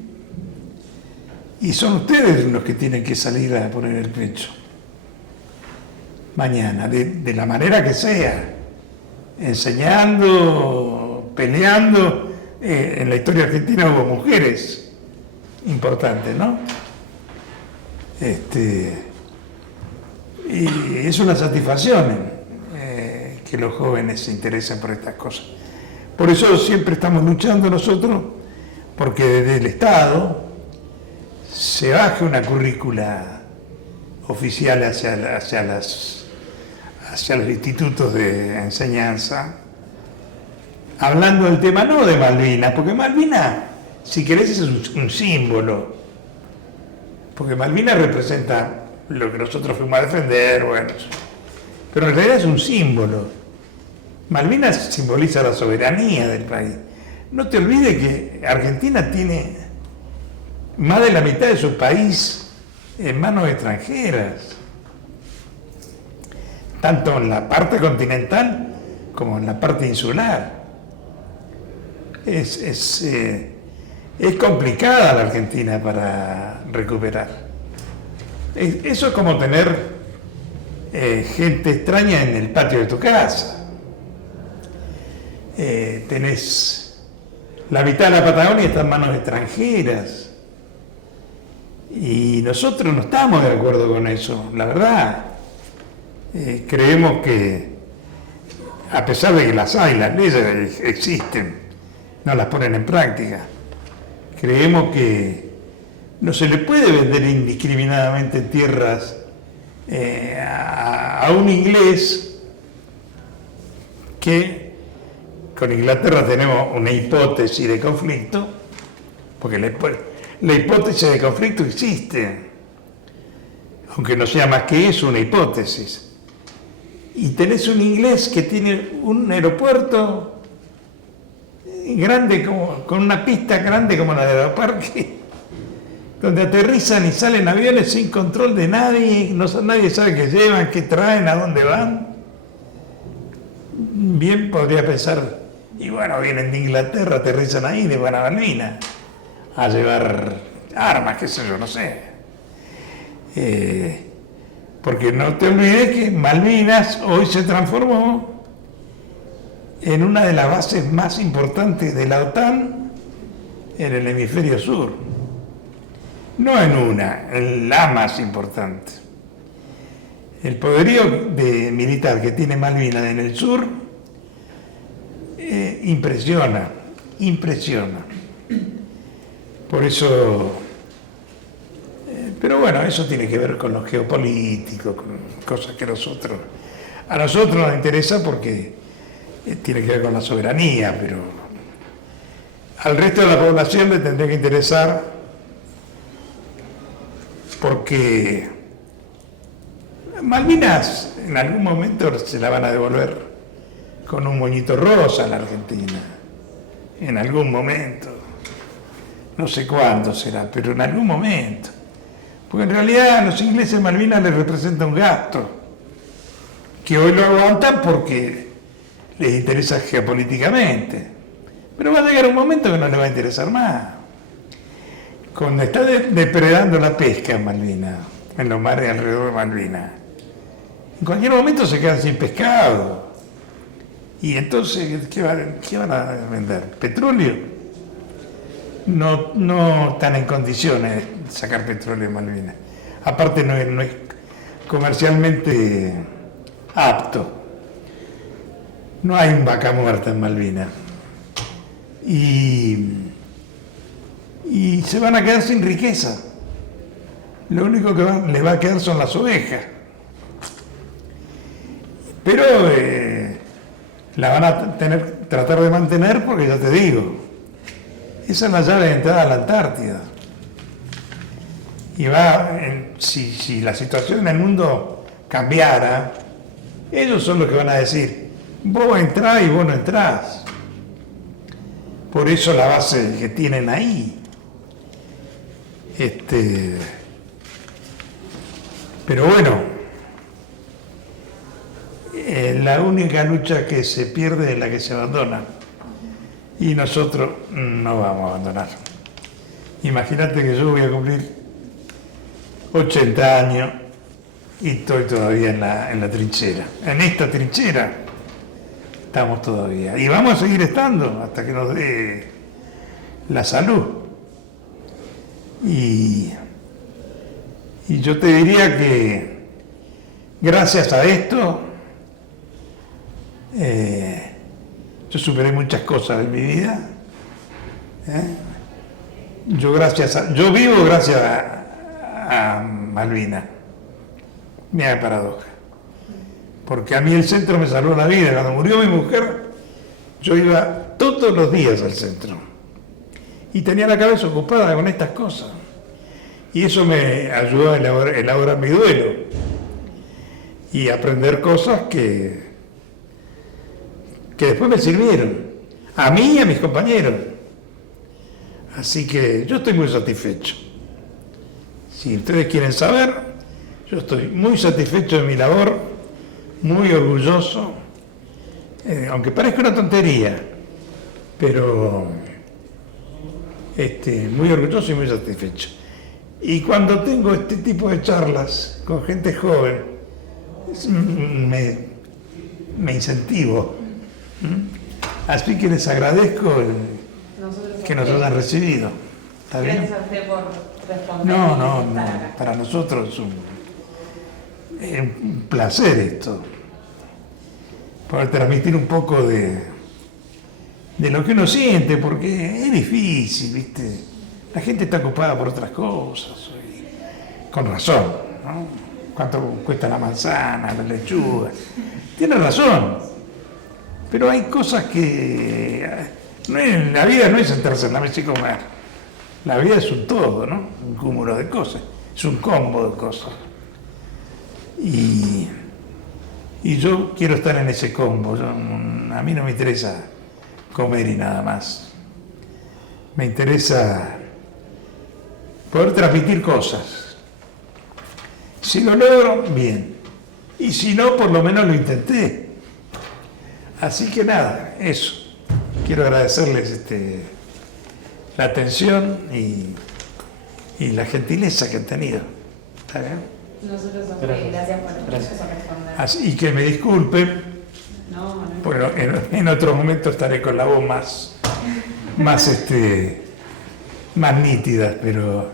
y son ustedes los que tienen que salir a poner el pecho mañana, de la manera que sea, enseñando, peleando. En la historia argentina hubo mujeres importantes, ¿no? Y es una satisfacción que los jóvenes se interesen por estas cosas. Por eso siempre estamos luchando nosotros porque desde el Estado se baje una currícula oficial hacia los institutos de enseñanza, hablando del tema no de Malvinas, porque Malvinas, si querés, es un símbolo, porque Malvinas representa lo que nosotros fuimos a defender, bueno, pero en realidad es un símbolo. Malvinas simboliza la soberanía del país. No te olvides que Argentina tiene más de la mitad de su país en manos extranjeras, tanto en la parte continental como en la parte insular. Es complicada la Argentina para recuperar. Eso es como tener gente extraña en el patio de tu casa. Tenés la mitad de la Patagonia está en manos extranjeras. Y nosotros no estamos de acuerdo con eso, la verdad. Creemos que, a pesar de que las leyes existen, no las ponen en práctica. Creemos que no se le puede vender indiscriminadamente tierras a un inglés que con Inglaterra tenemos una hipótesis de conflicto, porque la hipótesis de conflicto existe, aunque no sea más que eso, una hipótesis. Y tenés un inglés que tiene un aeropuerto grande, con una pista grande como la de Aeroparque, donde aterrizan y salen aviones sin control de nadie, nadie sabe qué llevan, qué traen, a dónde van. Bien podría pensar, y bueno, vienen de Inglaterra, aterrizan ahí, de van a Malvinas a llevar armas, qué sé yo, no sé. Porque no te olvides que Malvinas hoy se transformó en una de las bases más importantes de la OTAN en el hemisferio sur. No en la más importante. El poderío militar que tiene Malvinas en el sur impresiona. Por eso, pero bueno, eso tiene que ver con lo geopolítico, con cosas que a nosotros nos interesa porque tiene que ver con la soberanía, pero al resto de la población le tendría que interesar porque Malvinas en algún momento se la van a devolver con un moñito rosa a la Argentina, en algún momento, no sé cuándo será, pero en algún momento, porque en realidad a los ingleses Malvinas les representa un gasto, que hoy lo aguantan porque les interesa geopolíticamente, pero va a llegar un momento que no les va a interesar más. Cuando está depredando la pesca en Malvinas, en los mares alrededor de Malvinas, en cualquier momento se quedan sin pescado. Y entonces, ¿qué van a vender? ¿Petróleo? No están en condiciones de sacar petróleo en Malvinas. Aparte no es comercialmente apto. No hay un vaca muerta en Malvinas. Y se van a quedar sin riqueza. Lo único que les va a quedar son las ovejas. Pero la van a tratar de mantener porque ya te digo, esa es la llave de entrada a la Antártida. Y si la situación en el mundo cambiara, ellos son los que van a decir, vos entrás y vos no entrás. Por eso la base que tienen ahí. Pero bueno, la única lucha que se pierde es la que se abandona. Y nosotros no vamos a abandonar. Imagínate que yo voy a cumplir 80 años y estoy todavía en la trinchera. En esta trinchera estamos todavía. Y vamos a seguir estando hasta que nos dé la salud. Y yo te diría que gracias a esto yo superé muchas cosas en mi vida. Yo vivo gracias a Malvinas. Mira qué paradoja. Porque a mí el centro me salvó la vida. Cuando murió mi mujer, yo iba todos los días al centro. Y tenía la cabeza ocupada con estas cosas. Y eso me ayudó a elaborar mi duelo. Y aprender cosas que después me sirvieron. A mí y a mis compañeros. Así que yo estoy muy satisfecho. Si ustedes quieren saber, yo estoy muy satisfecho de mi labor, muy orgulloso, aunque parezca una tontería, pero muy orgulloso y muy satisfecho. Y cuando tengo este tipo de charlas con gente joven, me incentivo. Así que les agradezco que nos hayan recibido. ¿Está bien? Gracias a usted por responder. No, para nosotros es un placer esto. Poder transmitir un poco de lo que uno siente, porque es difícil, ¿viste? La gente está ocupada por otras cosas, con razón, ¿no? ¿Cuánto cuesta la manzana, la lechuga? Tiene razón, pero hay cosas que... la vida no es sentarse en la mesa y comer. La vida es un todo, ¿no? Un cúmulo de cosas, es un combo de cosas. Y yo quiero estar en ese combo. A mí no me interesa comer y nada más. Me interesa poder transmitir cosas. Si lo logro, bien. Y si no, por lo menos lo intenté. Así que nada, eso. Quiero agradecerles la atención y la gentileza que han tenido. ¿Está bien? Nosotros a usted, gracias por responder. Así que me disculpen. No. Bueno, en otro momento estaré con la voz más nítida, pero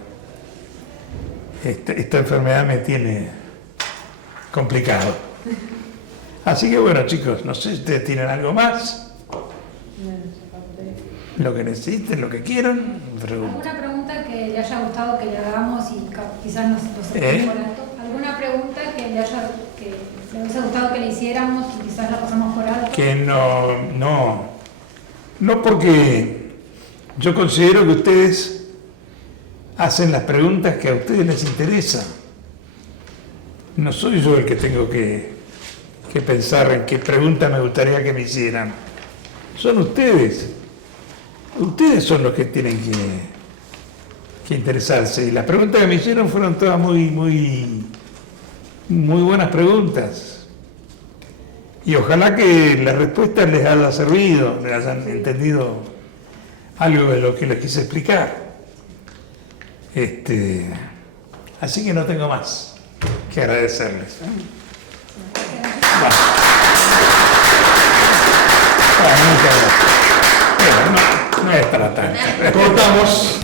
esta enfermedad me tiene complicado. Así que bueno, chicos, no sé si ustedes tienen algo más. Lo que necesiten, lo que quieran. ¿Alguna pregunta que le haya gustado que le hagamos y quizás nos por esto? ¿Alguna pregunta que le hubiese gustado que le hiciéramos y quizás quizás la pasamos por alto. Que no porque yo considero que ustedes hacen las preguntas que a ustedes les interesan. No soy yo el que tengo que pensar en qué pregunta me gustaría que me hicieran. Son ustedes. Ustedes son los que tienen que interesarse. Y las preguntas que me hicieron fueron todas muy buenas preguntas. Y ojalá que las respuestas les haya servido, les hayan entendido algo de lo que les quise explicar. Así que no tengo más que agradecerles. Muchas gracias. No es para tanto. Cortamos.